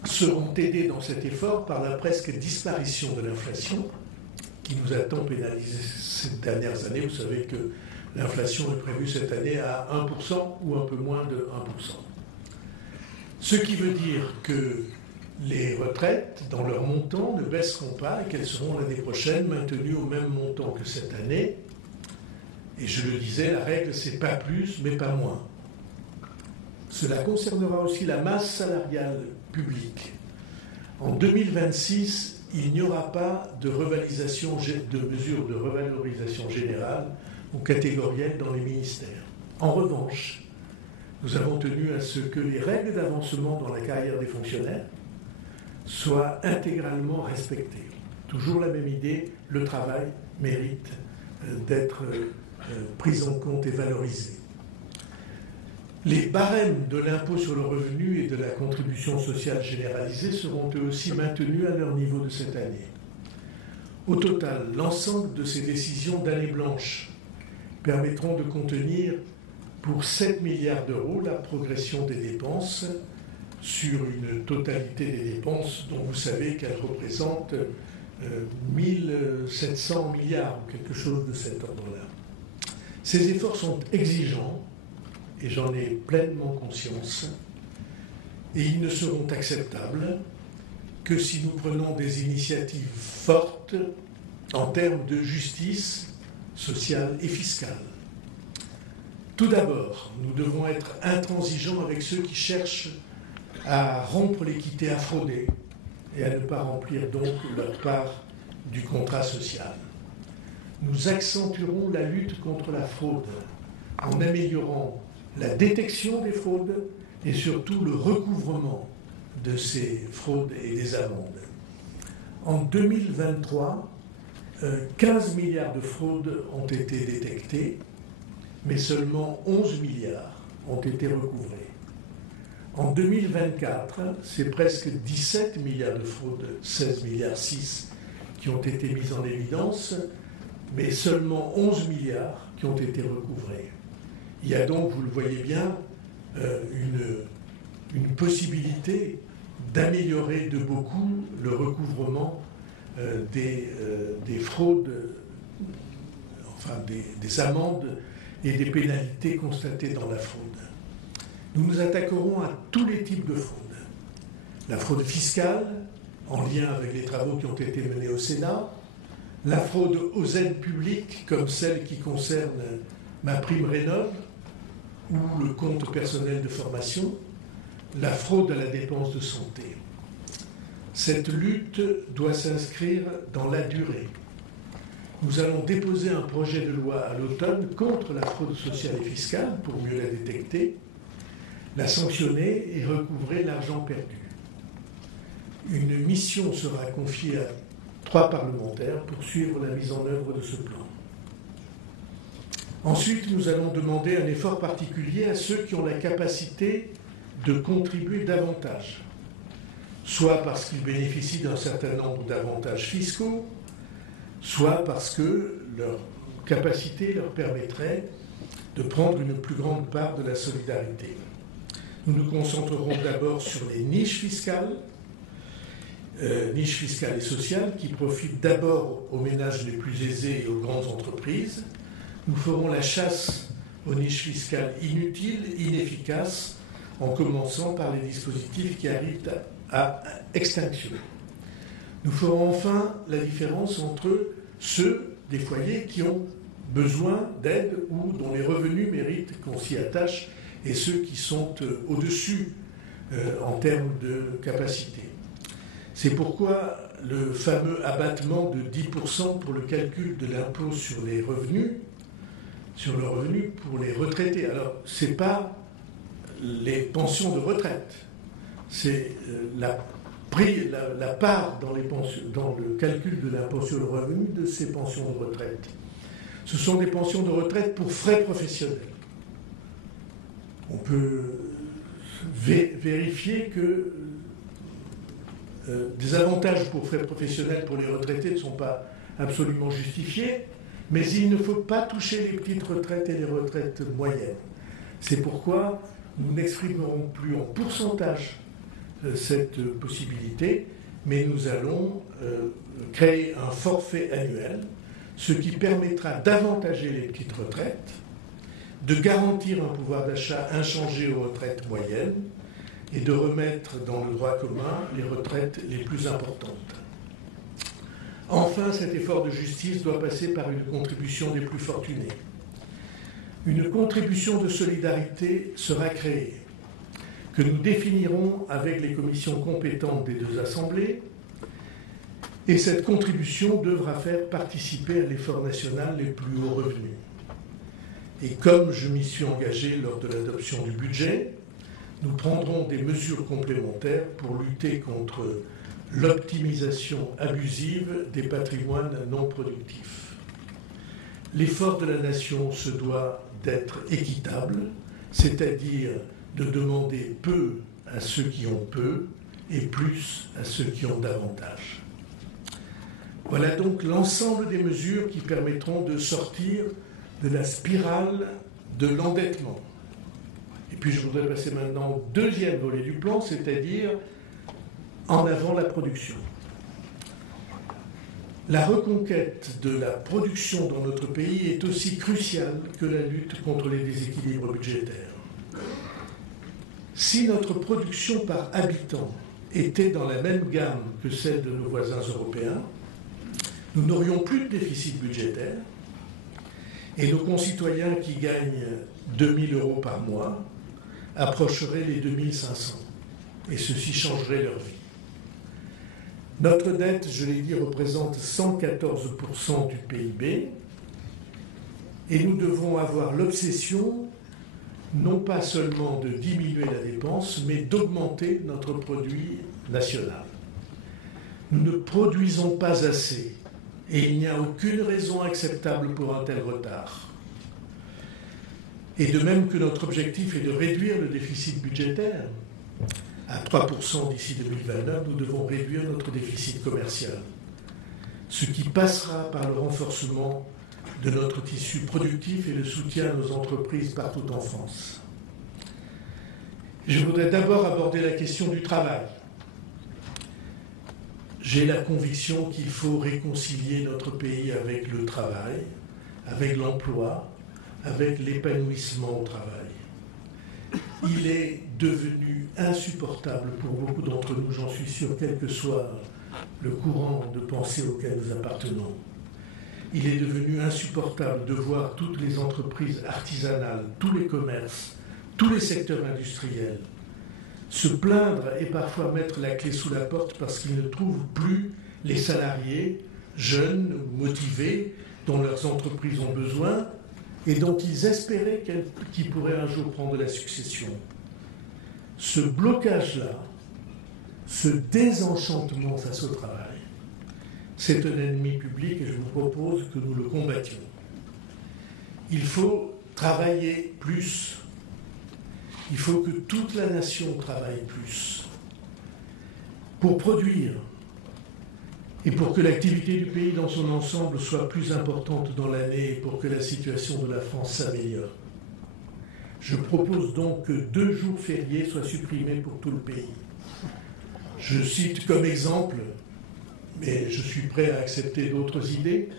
seront aidés dans cet effort par la presque disparition de l'inflation qui nous a tant pénalisé ces dernières années. Vous savez que l'inflation est prévue cette année à 1% ou un peu moins de 1%. Ce qui veut dire que les retraites, dans leur montant, ne baisseront pas et qu'elles seront l'année prochaine maintenues au même montant que cette année. Et je le disais, la règle, c'est pas plus, mais pas moins. Cela concernera aussi la masse salariale publique. En 2026, il n'y aura pas de mesures de revalorisation générale ou catégorielle dans les ministères. En revanche, nous avons tenu à ce que les règles d'avancement dans la carrière des fonctionnaires soient intégralement respectées. Toujours la même idée, le travail mérite d'être pris en compte et valorisé. Les barèmes de l'impôt sur le revenu et de la contribution sociale généralisée seront eux aussi maintenus à leur niveau de cette année. Au total, l'ensemble de ces décisions d'année blanche permettront de contenir pour 7 milliards d'euros la progression des dépenses sur une totalité des dépenses dont vous savez qu'elles représentent 1700 milliards ou quelque chose de cet ordre-là. Ces efforts sont exigeants et j'en ai pleinement conscience, et ils ne seront acceptables que si nous prenons des initiatives fortes en termes de justice sociale et fiscale. Tout d'abord, nous devons être intransigeants avec ceux qui cherchent à rompre l'équité, à frauder et à ne pas remplir donc leur part du contrat social. Nous accentuerons la lutte contre la fraude en améliorant la détection des fraudes et surtout le recouvrement de ces fraudes et des amendes. En 2023, 15 milliards de fraudes ont été détectées, mais seulement 11 milliards ont été recouvrés. En 2024, c'est presque 17 milliards de fraudes, 16 milliards 6, qui ont été mises en évidence, mais seulement 11 milliards qui ont été recouvrés. Il y a donc, vous le voyez bien, une possibilité d'améliorer de beaucoup le recouvrement des fraudes, enfin des amendes et des pénalités constatées dans la fraude. Nous nous attaquerons à tous les types de fraude. La fraude fiscale, en lien avec les travaux qui ont été menés au Sénat, la fraude aux aides publiques, comme celle qui concerne ma prime Rénov' ou le compte personnel de formation, la fraude à la dépense de santé. Cette lutte doit s'inscrire dans la durée. Nous allons déposer un projet de loi à l'automne contre la fraude sociale et fiscale pour mieux la détecter, la sanctionner et recouvrer l'argent perdu. Une mission sera confiée à 3 parlementaires pour suivre la mise en œuvre de ce plan. Ensuite, nous allons demander un effort particulier à ceux qui ont la capacité de contribuer davantage, soit parce qu'ils bénéficient d'un certain nombre d'avantages fiscaux, soit parce que leur capacité leur permettrait de prendre une plus grande part de la solidarité. Nous nous concentrerons d'abord sur les niches fiscales et sociales qui profitent d'abord aux ménages les plus aisés et aux grandes entreprises. Nous ferons la chasse aux niches fiscales inutiles, inefficaces, en commençant par les dispositifs qui arrivent à extinction. Nous ferons enfin la différence entre ceux des foyers qui ont besoin d'aide ou dont les revenus méritent qu'on s'y attache et ceux qui sont au-dessus en termes de capacité. C'est pourquoi le fameux abattement de 10% pour le calcul de l'impôt sur le revenu pour les retraités. Alors, ce n'est pas les pensions de retraite, c'est la part dans le calcul de l'impôt sur le revenu de ces pensions de retraite. Ce sont des pensions de retraite pour frais professionnels. On peut vérifier que des avantages pour frais professionnels pour les retraités ne sont pas absolument justifiés, mais il ne faut pas toucher les petites retraites et les retraites moyennes. C'est pourquoi nous n'exprimerons plus en pourcentage cette possibilité, mais nous allons créer un forfait annuel, ce qui permettra d'avantager les petites retraites, de garantir un pouvoir d'achat inchangé aux retraites moyennes et de remettre dans le droit commun les retraites les plus importantes. Enfin, cet effort de justice doit passer par une contribution des plus fortunés. Une contribution de solidarité sera créée, que nous définirons avec les commissions compétentes des 2 assemblées, et cette contribution devra faire participer à l'effort national les plus hauts revenus. Et comme je m'y suis engagé lors de l'adoption du budget, nous prendrons des mesures complémentaires pour lutter contre l'optimisation abusive des patrimoines non productifs. L'effort de la nation se doit d'être équitable, c'est-à-dire de demander peu à ceux qui ont peu et plus à ceux qui ont davantage. Voilà donc l'ensemble des mesures qui permettront de sortir de la spirale de l'endettement. Et puis je voudrais passer maintenant au deuxième volet du plan, c'est-à-dire en avant la production. La reconquête de la production dans notre pays est aussi cruciale que la lutte contre les déséquilibres budgétaires. Si notre production par habitant était dans la même gamme que celle de nos voisins européens, nous n'aurions plus de déficit budgétaire et nos concitoyens qui gagnent 2 000 € par mois approcheraient les 2 500 et ceci changerait leur vie. Notre dette, je l'ai dit, représente 114% du PIB et nous devons avoir l'obsession non pas seulement de diminuer la dépense, mais d'augmenter notre produit national. Nous ne produisons pas assez et il n'y a aucune raison acceptable pour un tel retard. Et de même que notre objectif est de réduire le déficit budgétaire à 3% d'ici 2029, nous devons réduire notre déficit commercial, ce qui passera par le renforcement de notre tissu productif et le soutien à nos entreprises partout en France. Je voudrais d'abord aborder la question du travail. j'ai la conviction qu'il faut réconcilier notre pays avec le travail, avec l'emploi, avec l'épanouissement au travail. Il est devenu insupportable pour beaucoup d'entre nous, j'en suis sûr, quel que soit le courant de pensée auquel nous appartenons. Il est devenu insupportable de voir toutes les entreprises artisanales, tous les commerces, tous les secteurs industriels se plaindre et parfois mettre la clé sous la porte parce qu'ils ne trouvent plus les salariés jeunes, motivés, dont leurs entreprises ont besoin et dont ils espéraient qu'ils pourraient un jour prendre la succession. Ce blocage-là, ce désenchantement face au travail, c'est un ennemi public et je vous propose que nous le combattions. Il faut travailler plus. Il faut que toute la nation travaille plus pour produire et pour que l'activité du pays dans son ensemble soit plus importante dans l'année et pour que la situation de la France s'améliore. Je propose donc que 2 jours fériés soient supprimés pour tout le pays. Je cite comme exemple, mais je suis prêt à accepter d'autres idées,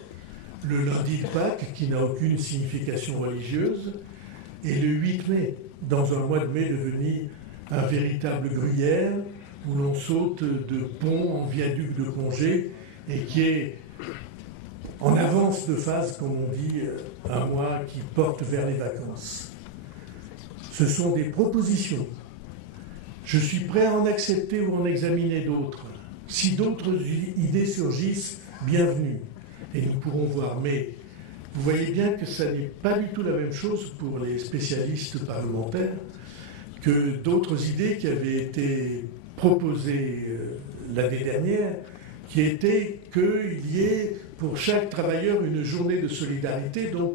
le lundi de Pâques, qui n'a aucune signification religieuse, et le 8 mai, dans un mois de mai devenu un véritable gruyère, où l'on saute de pont en viaduc de congé, et qui est en avance de phase, comme on dit, un mois qui porte vers les vacances. Ce sont des propositions. Je suis prêt à en accepter ou en examiner d'autres. Si d'autres idées surgissent, bienvenue. Et nous pourrons voir. Mais vous voyez bien que ça n'est pas du tout la même chose pour les spécialistes parlementaires que d'autres idées qui avaient été proposées l'année dernière, qui étaient qu'il y ait pour chaque travailleur une journée de solidarité dont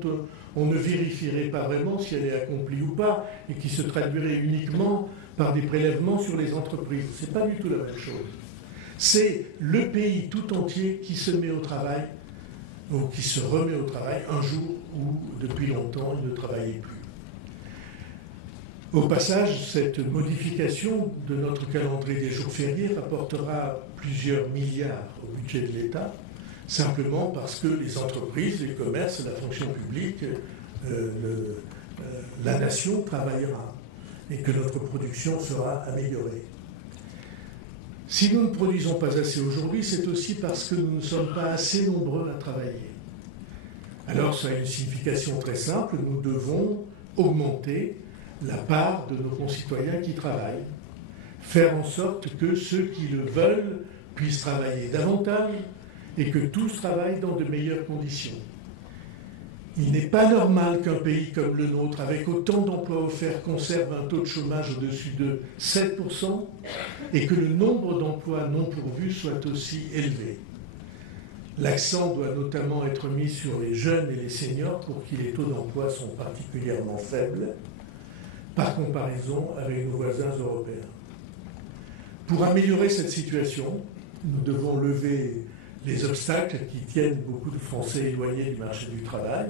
on ne vérifierait pas vraiment si elle est accomplie ou pas et qui se traduirait uniquement par des prélèvements sur les entreprises. Ce n'est pas du tout la même chose. C'est le pays tout entier qui se met au travail, ou qui se remet au travail un jour où, depuis longtemps, il ne travaillait plus. Au passage, cette modification de notre calendrier des jours fériés rapportera plusieurs milliards au budget de l'État, simplement parce que les entreprises, les commerces, la fonction publique, la nation travaillera et que notre production sera améliorée. Si nous ne produisons pas assez aujourd'hui, c'est aussi parce que nous ne sommes pas assez nombreux à travailler. Alors ça a une signification très simple, nous devons augmenter la part de nos concitoyens qui travaillent, faire en sorte que ceux qui le veulent puissent travailler davantage et que tous travaillent dans de meilleures conditions. Il n'est pas normal qu'un pays comme le nôtre, avec autant d'emplois offerts, conserve un taux de chômage au-dessus de 7% et que le nombre d'emplois non pourvus soit aussi élevé. L'accent doit notamment être mis sur les jeunes et les seniors pour qui les taux d'emploi sont particulièrement faibles par comparaison avec nos voisins européens. Pour améliorer cette situation, nous devons lever les obstacles qui tiennent beaucoup de Français éloignés du marché du travail.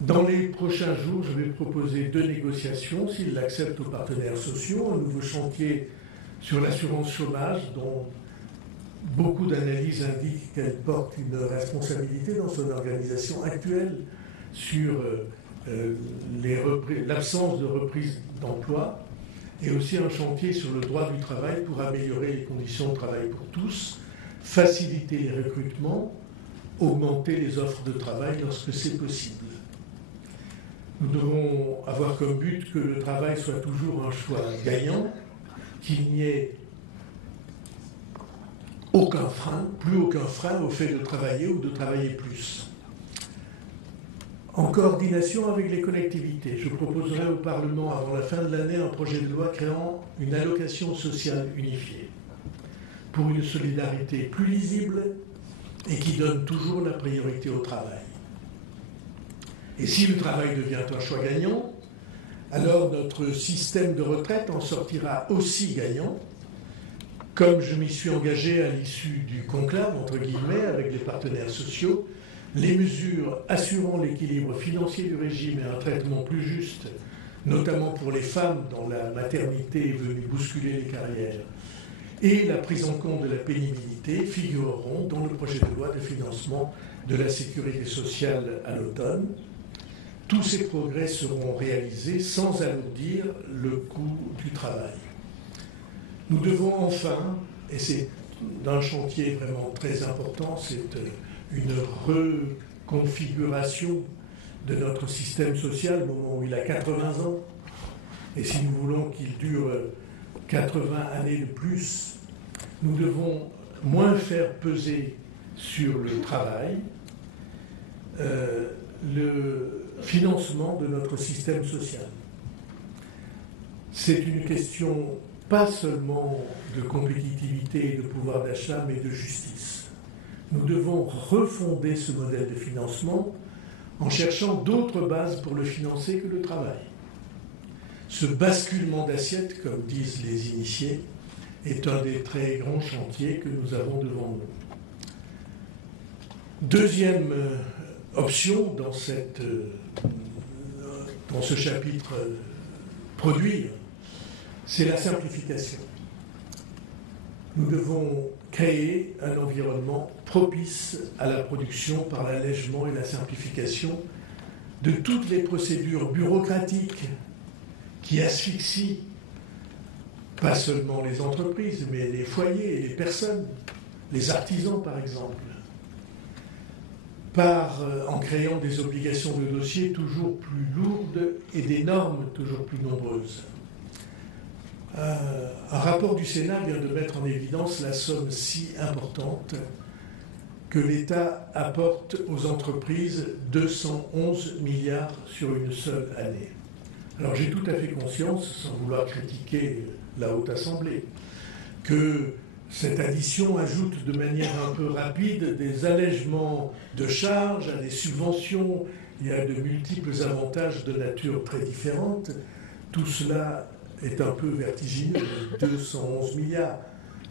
Dans les prochains jours, je vais proposer 2 négociations, s'ils l'acceptent, aux partenaires sociaux, un nouveau chantier sur l'assurance chômage, dont beaucoup d'analyses indiquent qu'elle porte une responsabilité dans son organisation actuelle sur l'absence de reprise d'emploi, et aussi un chantier sur le droit du travail pour améliorer les conditions de travail pour tous, faciliter les recrutements, augmenter les offres de travail lorsque c'est possible. Nous devons avoir comme but que le travail soit toujours un choix gagnant, qu'il n'y ait aucun frein, plus aucun frein au fait de travailler ou de travailler plus. En coordination avec les collectivités, je proposerai au Parlement avant la fin de l'année un projet de loi créant une allocation sociale unifiée pour une solidarité plus lisible et qui donne toujours la priorité au travail. Et si le travail devient un choix gagnant, alors notre système de retraite en sortira aussi gagnant, comme je m'y suis engagé à l'issue du conclave, entre guillemets, avec les partenaires sociaux. Les mesures assurant l'équilibre financier du régime et un traitement plus juste, notamment pour les femmes dont la maternité est venue bousculer les carrières, et la prise en compte de la pénibilité figureront dans le projet de loi de financement de la sécurité sociale à l'automne. Tous ces progrès seront réalisés sans alourdir le coût du travail. Nous devons enfin, et c'est un chantier vraiment très important, c'est une reconfiguration de notre système social au moment où il a 80 ans. Et si nous voulons qu'il dure 80 années de plus, nous devons moins faire peser sur le travail le financement de notre système social. C'est une question pas seulement de compétitivité et de pouvoir d'achat, mais de justice. Nous devons refonder ce modèle de financement en cherchant d'autres bases pour le financer que le travail. Ce basculement d'assiette, comme disent les initiés, est un des très grands chantiers que nous avons devant nous. Deuxième option dans ce chapitre produire, c'est la simplification. Nous devons créer un environnement propice à la production par l'allègement et la simplification de toutes les procédures bureaucratiques qui asphyxient pas seulement les entreprises, mais les foyers et les personnes, les artisans par exemple, en créant des obligations de dossier toujours plus lourdes et des normes toujours plus nombreuses. Un rapport du Sénat vient de mettre en évidence la somme si importante que l'État apporte aux entreprises, 211 milliards sur une seule année. Alors j'ai tout à fait conscience, sans vouloir critiquer la Haute Assemblée, que cette addition ajoute de manière un peu rapide des allègements de charges à des subventions. Il y a de multiples avantages de nature très différente. Tout cela est un peu vertigineux, 211 milliards.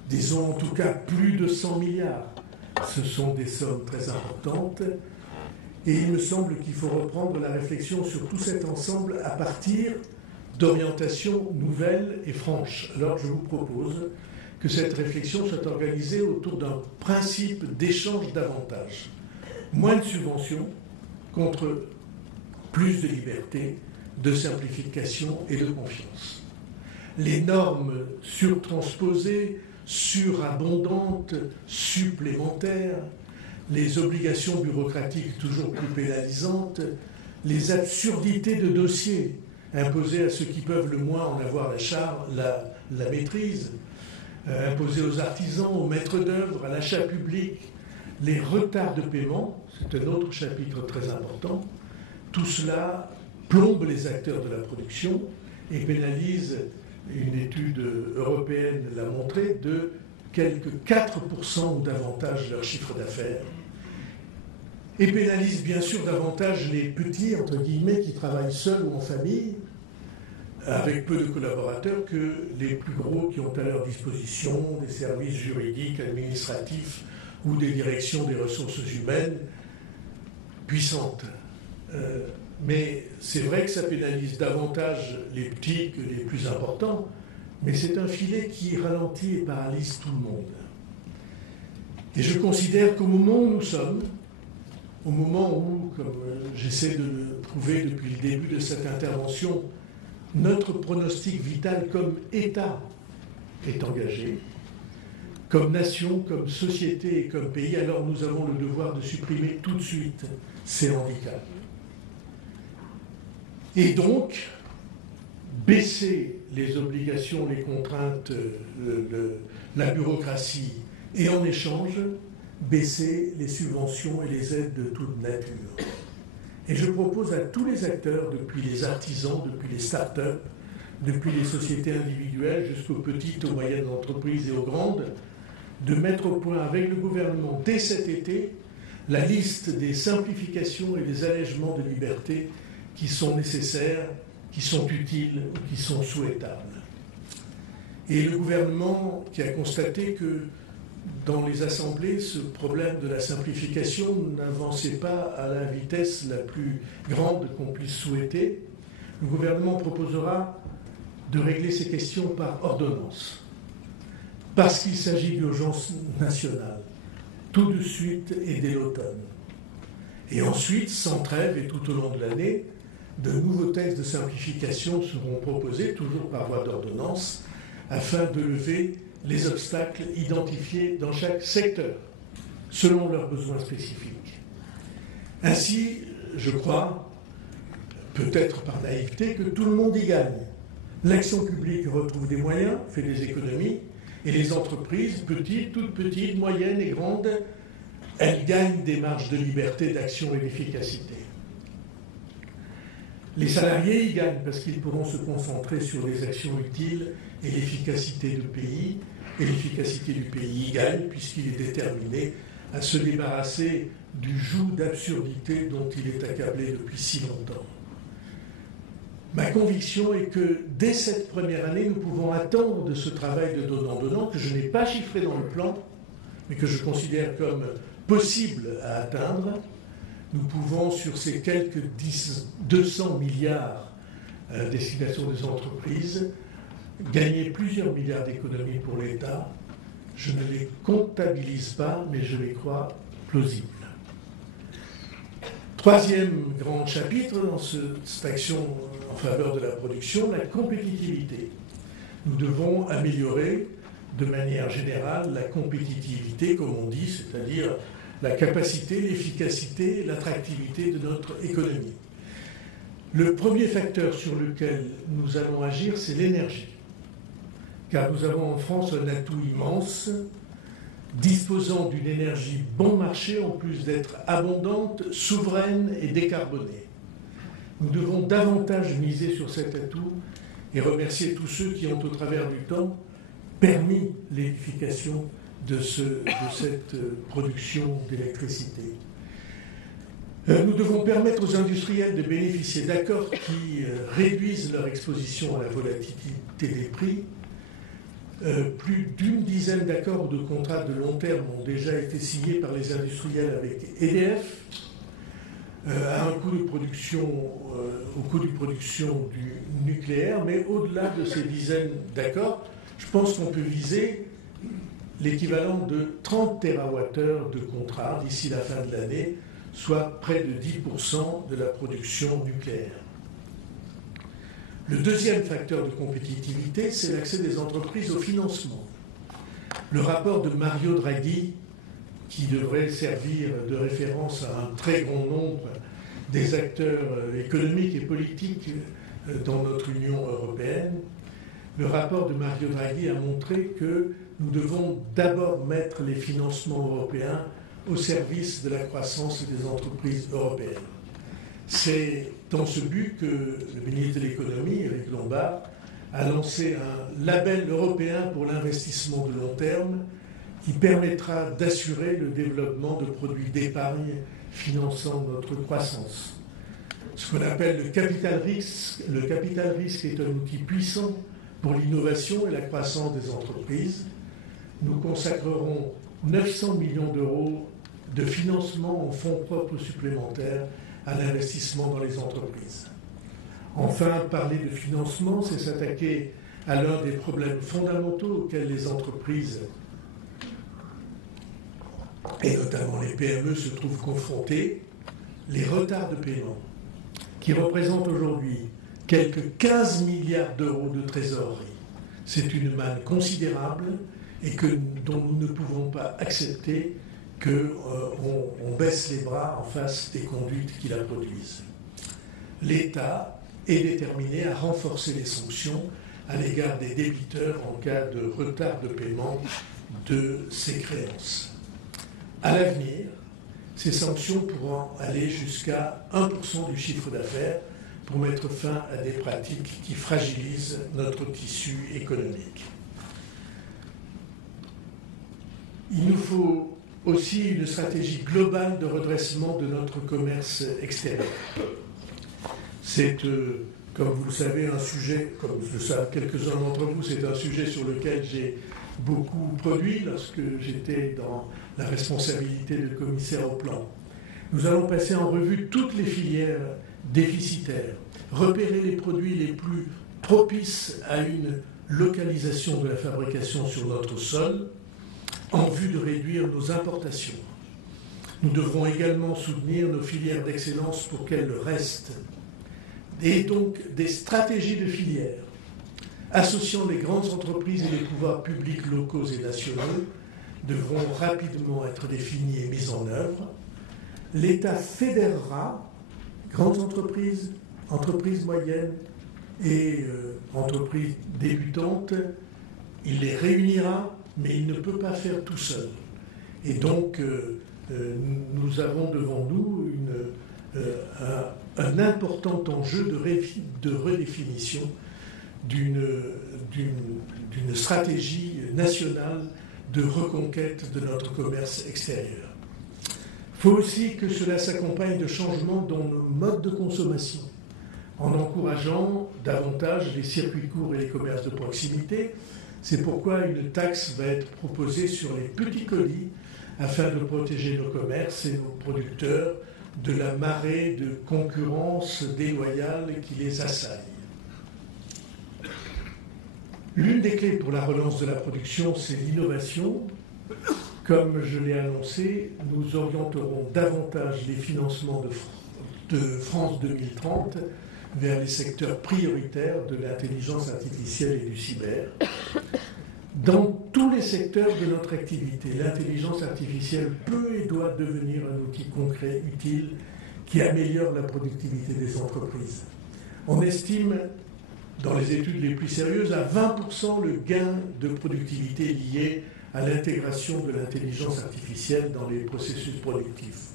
Disons en tout cas plus de 100 milliards. Ce sont des sommes très importantes. Et il me semble qu'il faut reprendre la réflexion sur tout cet ensemble à partir d'orientations nouvelles et franches. Alors je vous propose que cette réflexion soit organisée autour d'un principe d'échange d'avantages. Moins de subventions contre plus de liberté, de simplification et de confiance. Les normes surtransposées, surabondantes, supplémentaires, les obligations bureaucratiques toujours plus pénalisantes, les absurdités de dossiers imposées à ceux qui peuvent le moins en avoir la maîtrise, imposées aux artisans, aux maîtres d'œuvre, à l'achat public, les retards de paiement, c'est un autre chapitre très important, tout cela plombe les acteurs de la production et pénalise, une étude européenne l'a montré, de quelques 4% ou davantage leur chiffre d'affaires, et pénalise bien sûr davantage les petits, entre guillemets, qui travaillent seuls ou en famille, avec peu de collaborateurs, que les plus gros qui ont à leur disposition des services juridiques, administratifs ou des directions des ressources humaines puissantes. Mais c'est vrai que ça pénalise davantage les petits que les plus importants, mais c'est un filet qui ralentit et paralyse tout le monde. Et je considère qu'au moment où nous sommes, au moment où, comme j'essaie de le prouver depuis le début de cette intervention, notre pronostic vital comme État est engagé, comme nation, comme société et comme pays, alors nous avons le devoir de supprimer tout de suite ces handicaps. Et donc, baisser les obligations, les contraintes, la bureaucratie, et en échange, baisser les subventions et les aides de toute nature. Et je propose à tous les acteurs, depuis les artisans, depuis les start-up, depuis les sociétés individuelles jusqu'aux petites, aux moyennes entreprises et aux grandes, de mettre au point avec le gouvernement dès cet été la liste des simplifications et des allègements de liberté qui sont nécessaires, qui sont utiles, qui sont souhaitables. Et le gouvernement qui a constaté que dans les assemblées, ce problème de la simplification n'avançait pas à la vitesse la plus grande qu'on puisse souhaiter, le gouvernement proposera de régler ces questions par ordonnance. parce qu'il s'agit d'urgence nationale, tout de suite et dès l'automne. Et ensuite, sans trêve et tout au long de l'année, de nouveaux textes de simplification seront proposés, toujours par voie d'ordonnance, afin de lever les obstacles identifiés dans chaque secteur, selon leurs besoins spécifiques. Ainsi, je crois, peut-être par naïveté, que tout le monde y gagne. L'action publique retrouve des moyens, fait des économies, et les entreprises, petites, toutes petites, moyennes et grandes, elles gagnent des marges de liberté, d'action et d'efficacité. Les salariés y gagnent parce qu'ils pourront se concentrer sur les actions utiles et l'efficacité du pays. Et l'efficacité du pays y gagne puisqu'il est déterminé à se débarrasser du joug d'absurdité dont il est accablé depuis si longtemps. Ma conviction est que dès cette première année, nous pouvons attendre de ce travail de donnant-donnant que je n'ai pas chiffré dans le plan, mais que je considère comme possible à atteindre. Nous pouvons, sur ces quelques 200 milliards à destination des entreprises, gagner plusieurs milliards d'économies pour l'État. Je ne les comptabilise pas, mais je les crois plausibles. Troisième grand chapitre dans cette action en faveur de la production, la compétitivité. Nous devons améliorer de manière générale la compétitivité, comme on dit, c'est-à-dire la capacité, l'efficacité, l'attractivité de notre économie. Le premier facteur sur lequel nous allons agir, c'est l'énergie. Car nous avons en France un atout immense, disposant d'une énergie bon marché en plus d'être abondante, souveraine et décarbonée. Nous devons davantage miser sur cet atout et remercier tous ceux qui ont, au travers du temps, permis l'édification de cette production d'électricité. Nous devons permettre aux industriels de bénéficier d'accords qui réduisent leur exposition à la volatilité des prix. Plus d'une dizaine d'accords de contrats de long terme ont déjà été signés par les industriels avec EDF, à un coût de production, au coût de production du nucléaire, mais au-delà de ces dizaines d'accords, je pense qu'on peut viser l'équivalent de 30 TWh de contrats d'ici la fin de l'année, soit près de 10% de la production nucléaire. Le deuxième facteur de compétitivité, c'est l'accès des entreprises au financement. Le rapport de Mario Draghi, qui devrait servir de référence à un très grand nombre des acteurs économiques et politiques dans notre Union européenne, le rapport de Mario Draghi a montré que nous devons d'abord mettre les financements européens au service de la croissance des entreprises européennes. C'est dans ce but que le ministre de l'Économie, Éric Lombard, a lancé un label européen pour l'investissement de long terme qui permettra d'assurer le développement de produits d'épargne finançant notre croissance. Ce qu'on appelle le capital risque est un outil puissant pour l'innovation et la croissance des entreprises. Nous consacrerons 900 millions d'euros de financement en fonds propres supplémentaires à l'investissement dans les entreprises. Enfin, parler de financement, c'est s'attaquer à l'un des problèmes fondamentaux auxquels les entreprises, et notamment les PME, se trouvent confrontées, les retards de paiement, qui représentent aujourd'hui quelques 15 milliards d'euros de trésorerie. C'est une manne considérable et dont nous ne pouvons pas accepter qu'on baisse les bras en face des conduites qui la produisent. L'État est déterminé à renforcer les sanctions à l'égard des débiteurs en cas de retard de paiement de ses créances. À l'avenir, ces sanctions pourront aller jusqu'à 1% du chiffre d'affaires pour mettre fin à des pratiques qui fragilisent notre tissu économique. Il nous faut aussi une stratégie globale de redressement de notre commerce extérieur. C'est, comme vous le savez, un sujet, comme le savent quelques-uns d'entre vous, c'est un sujet sur lequel j'ai beaucoup produit lorsque j'étais dans la responsabilité de commissaire au plan. Nous allons passer en revue toutes les filières déficitaires, repérer les produits les plus propices à une localisation de la fabrication sur notre sol en vue de réduire nos importations. Nous devrons également soutenir nos filières d'excellence pour qu'elles restent. Et donc des stratégies de filières associant les grandes entreprises et les pouvoirs publics locaux et nationaux devront rapidement être définies et mises en œuvre. L'État fédérera grandes entreprises, entreprises moyennes et entreprises débutantes. Il les réunira, mais il ne peut pas faire tout seul. Et donc, nous avons devant nous un important enjeu de redéfinition d'une stratégie nationale de reconquête de notre commerce extérieur. Il faut aussi que cela s'accompagne de changements dans nos modes de consommation, en encourageant davantage les circuits courts et les commerces de proximité. C'est pourquoi une taxe va être proposée sur les petits colis afin de protéger nos commerces et nos producteurs de la marée de concurrence déloyale qui les assaille. L'une des clés pour la relance de la production, c'est l'innovation. Comme je l'ai annoncé, nous orienterons davantage les financements de France 2030 vers les secteurs prioritaires de l'intelligence artificielle et du cyber. Dans tous les secteurs de notre activité, l'intelligence artificielle peut et doit devenir un outil concret, utile, qui améliore la productivité des entreprises. On estime, dans les études les plus sérieuses, à 20% le gain de productivité lié à l'intégration de l'intelligence artificielle dans les processus productifs.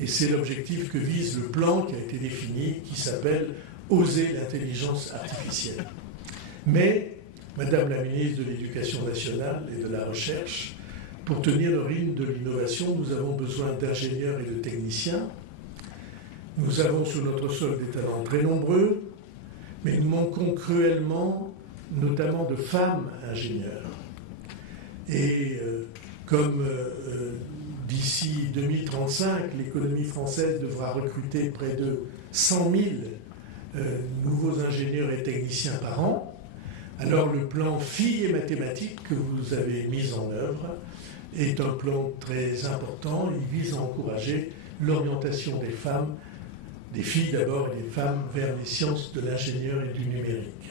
Et c'est l'objectif que vise le plan qui a été défini, qui s'appelle « Oser l'intelligence artificielle ». Mais, Madame la ministre de l'Éducation nationale et de la Recherche, pour tenir le rythme de l'innovation, nous avons besoin d'ingénieurs et de techniciens. Nous avons sur notre sol des talents très nombreux, mais nous manquons cruellement, notamment de femmes ingénieurs. Et comme d'ici 2035, l'économie française devra recruter près de 100 000 nouveaux ingénieurs et techniciens par an, alors le plan filles et mathématiques que vous avez mis en œuvre est un plan très important. Il vise à encourager l'orientation des femmes, des filles d'abord et des femmes, vers les sciences de l'ingénieur et du numérique.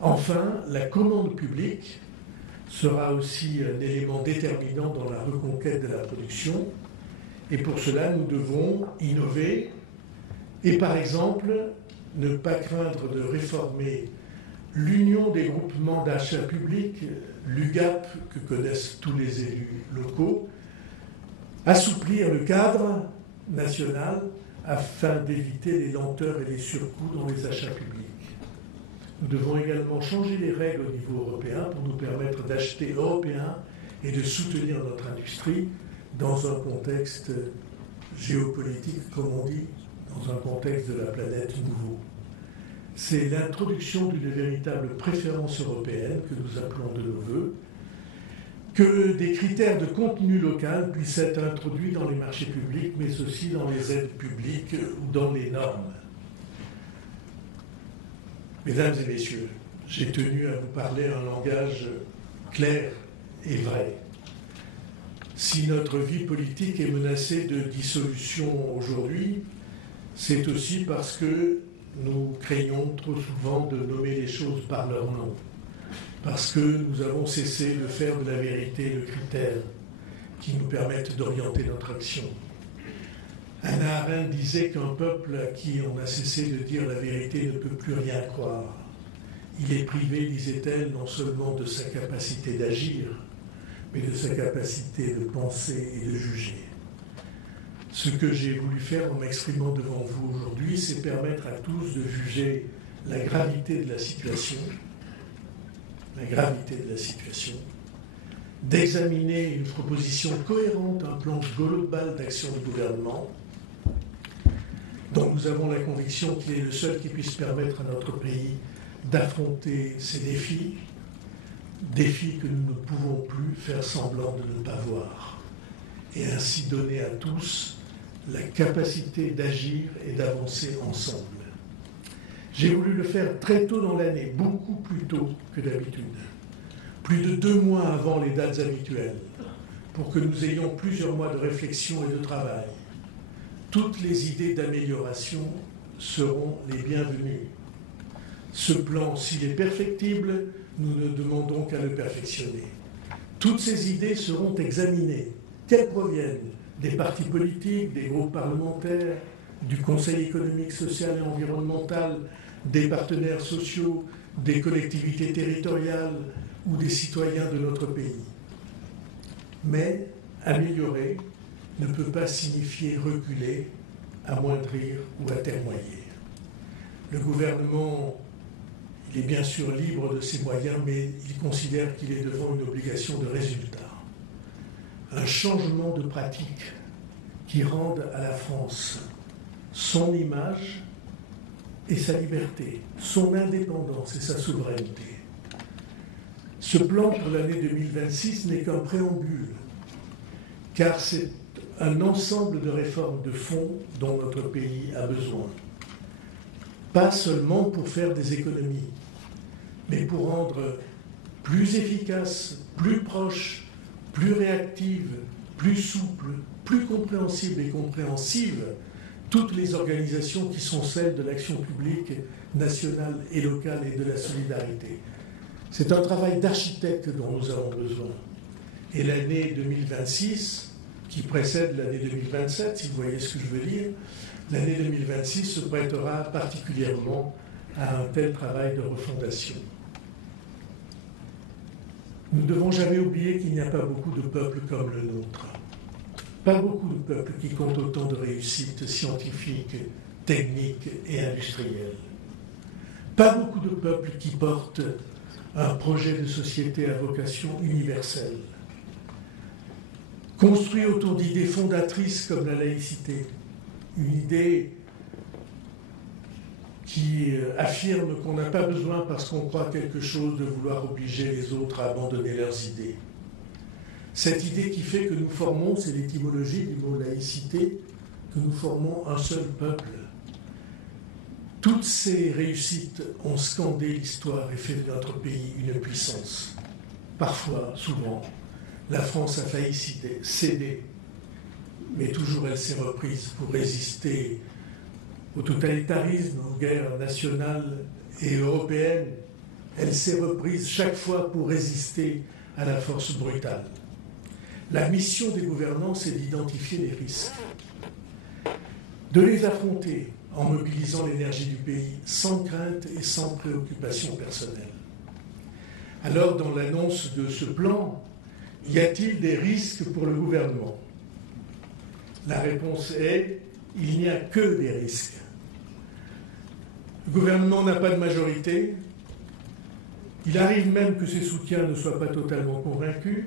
Enfin, la commande publique sera aussi un élément déterminant dans la reconquête de la production. Et pour cela, nous devons innover et, par exemple, ne pas craindre de réformer l'Union des groupements d'achat public, l'UGAP, que connaissent tous les élus locaux, assouplir le cadre national afin d'éviter les lenteurs et les surcoûts dans les achats publics. Nous devons également changer les règles au niveau européen pour nous permettre d'acheter européen et de soutenir notre industrie dans un contexte géopolitique, comme on dit, dans un contexte de la planète nouveau. C'est l'introduction d'une véritable préférence européenne que nous appelons de nos vœux, que des critères de contenu local puissent être introduits dans les marchés publics, mais aussi dans les aides publiques ou dans les normes. Mesdames et messieurs, j'ai tenu à vous parler un langage clair et vrai. Si notre vie politique est menacée de dissolution aujourd'hui, c'est aussi parce que nous craignons trop souvent de nommer les choses par leur nom, parce que nous avons cessé de faire de la vérité le critère qui nous permette d'orienter notre action. Hannah Arendt disait qu'un peuple à qui on a cessé de dire la vérité ne peut plus rien croire. Il est privé, disait-elle, non seulement de sa capacité d'agir, mais de sa capacité de penser et de juger. Ce que j'ai voulu faire en m'exprimant devant vous aujourd'hui, c'est permettre à tous de juger la gravité de la situation, d'examiner une proposition cohérente, un plan global d'action du gouvernement, dont nous avons la conviction qu'il est le seul qui puisse permettre à notre pays d'affronter ces défis que nous ne pouvons plus faire semblant de ne pas voir, et ainsi donner à tous la capacité d'agir et d'avancer ensemble. J'ai voulu le faire très tôt dans l'année, beaucoup plus tôt que d'habitude, plus de 2 mois avant les dates habituelles, pour que nous ayons plusieurs mois de réflexion et de travail. Toutes les idées d'amélioration seront les bienvenues. Ce plan, s'il est perfectible, nous ne demandons qu'à le perfectionner. Toutes ces idées seront examinées, qu'elles proviennent des partis politiques, des groupes parlementaires, du Conseil économique, social et environnemental, des partenaires sociaux, des collectivités territoriales ou des citoyens de notre pays. Mais améliorer ne peut pas signifier reculer, amoindrir ou atermoyer. Le gouvernement, il est bien sûr libre de ses moyens, mais il considère qu'il est devant une obligation de résultat. Un changement de pratique qui rende à la France son image et sa liberté, son indépendance et sa souveraineté. Ce plan pour l'année 2026 n'est qu'un préambule, car c'est un ensemble de réformes de fond dont notre pays a besoin. Pas seulement pour faire des économies, mais pour rendre plus efficace, plus proche, plus réactive, plus souple, plus compréhensible et compréhensive toutes les organisations qui sont celles de l'action publique nationale et locale et de la solidarité. C'est un travail d'architecte dont nous avons besoin. Et l'année 2026, qui précède l'année 2027, si vous voyez ce que je veux dire, l'année 2026 se prêtera particulièrement à un tel travail de refondation. Nous ne devons jamais oublier qu'il n'y a pas beaucoup de peuples comme le nôtre. Pas beaucoup de peuples qui comptent autant de réussites scientifiques, techniques et industrielles. Pas beaucoup de peuples qui portent un projet de société à vocation universelle, construit autour d'idées fondatrices comme la laïcité, une idée qui affirme qu'on n'a pas besoin, parce qu'on croit quelque chose, de vouloir obliger les autres à abandonner leurs idées. Cette idée qui fait que nous formons, c'est l'étymologie du mot laïcité, que nous formons un seul peuple. Toutes ces réussites ont scandé l'histoire et fait de notre pays une puissance. Parfois, souvent, la France a failli céder, mais toujours elle s'est reprise pour résister au totalitarisme, aux guerres nationales et européennes. Elle s'est reprise chaque fois pour résister à la force brutale. La mission des gouvernants, c'est d'identifier les risques, de les affronter en mobilisant l'énergie du pays sans crainte et sans préoccupation personnelle. Alors, dans l'annonce de ce plan, y a-t-il des risques pour le gouvernement? La réponse est: il n'y a que des risques. Le gouvernement n'a pas de majorité. Il arrive même que ses soutiens ne soient pas totalement convaincus.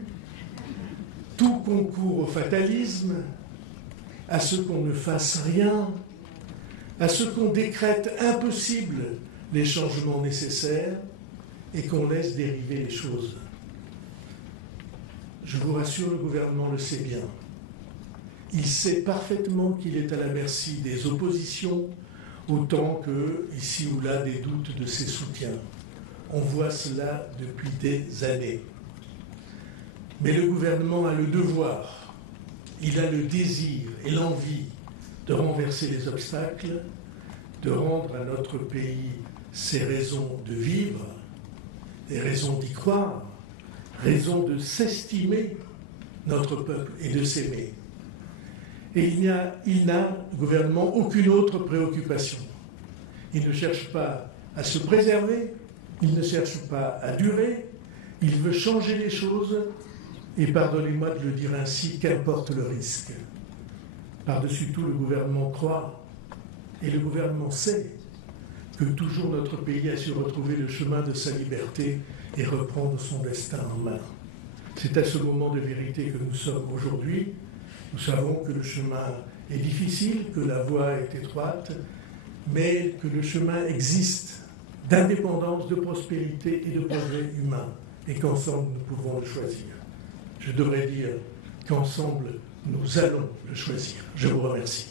Tout concourt au fatalisme, à ce qu'on ne fasse rien, à ce qu'on décrète impossible les changements nécessaires et qu'on laisse dériver les choses. Je vous rassure, le gouvernement le sait bien. Il sait parfaitement qu'il est à la merci des oppositions, autant que, ici ou là, des doutes de ses soutiens. On voit cela depuis des années. Mais le gouvernement a le devoir, il a le désir et l'envie de renverser les obstacles, de rendre à notre pays ses raisons de vivre, des raisons d'y croire, raisons de s'estimer notre peuple et de s'aimer. Et il n'a, le gouvernement, aucune autre préoccupation. Il ne cherche pas à se préserver, il ne cherche pas à durer, il veut changer les choses, et pardonnez-moi de le dire ainsi, qu'importe le risque. Par-dessus tout, le gouvernement croit, et le gouvernement sait, que toujours notre pays a su retrouver le chemin de sa liberté et reprendre son destin en main. C'est à ce moment de vérité que nous sommes aujourd'hui. Nous savons que le chemin est difficile, que la voie est étroite, mais que le chemin existe d'indépendance, de prospérité et de progrès humain, et qu'ensemble nous pouvons le choisir. Je devrais dire qu'ensemble nous allons le choisir. Je vous remercie.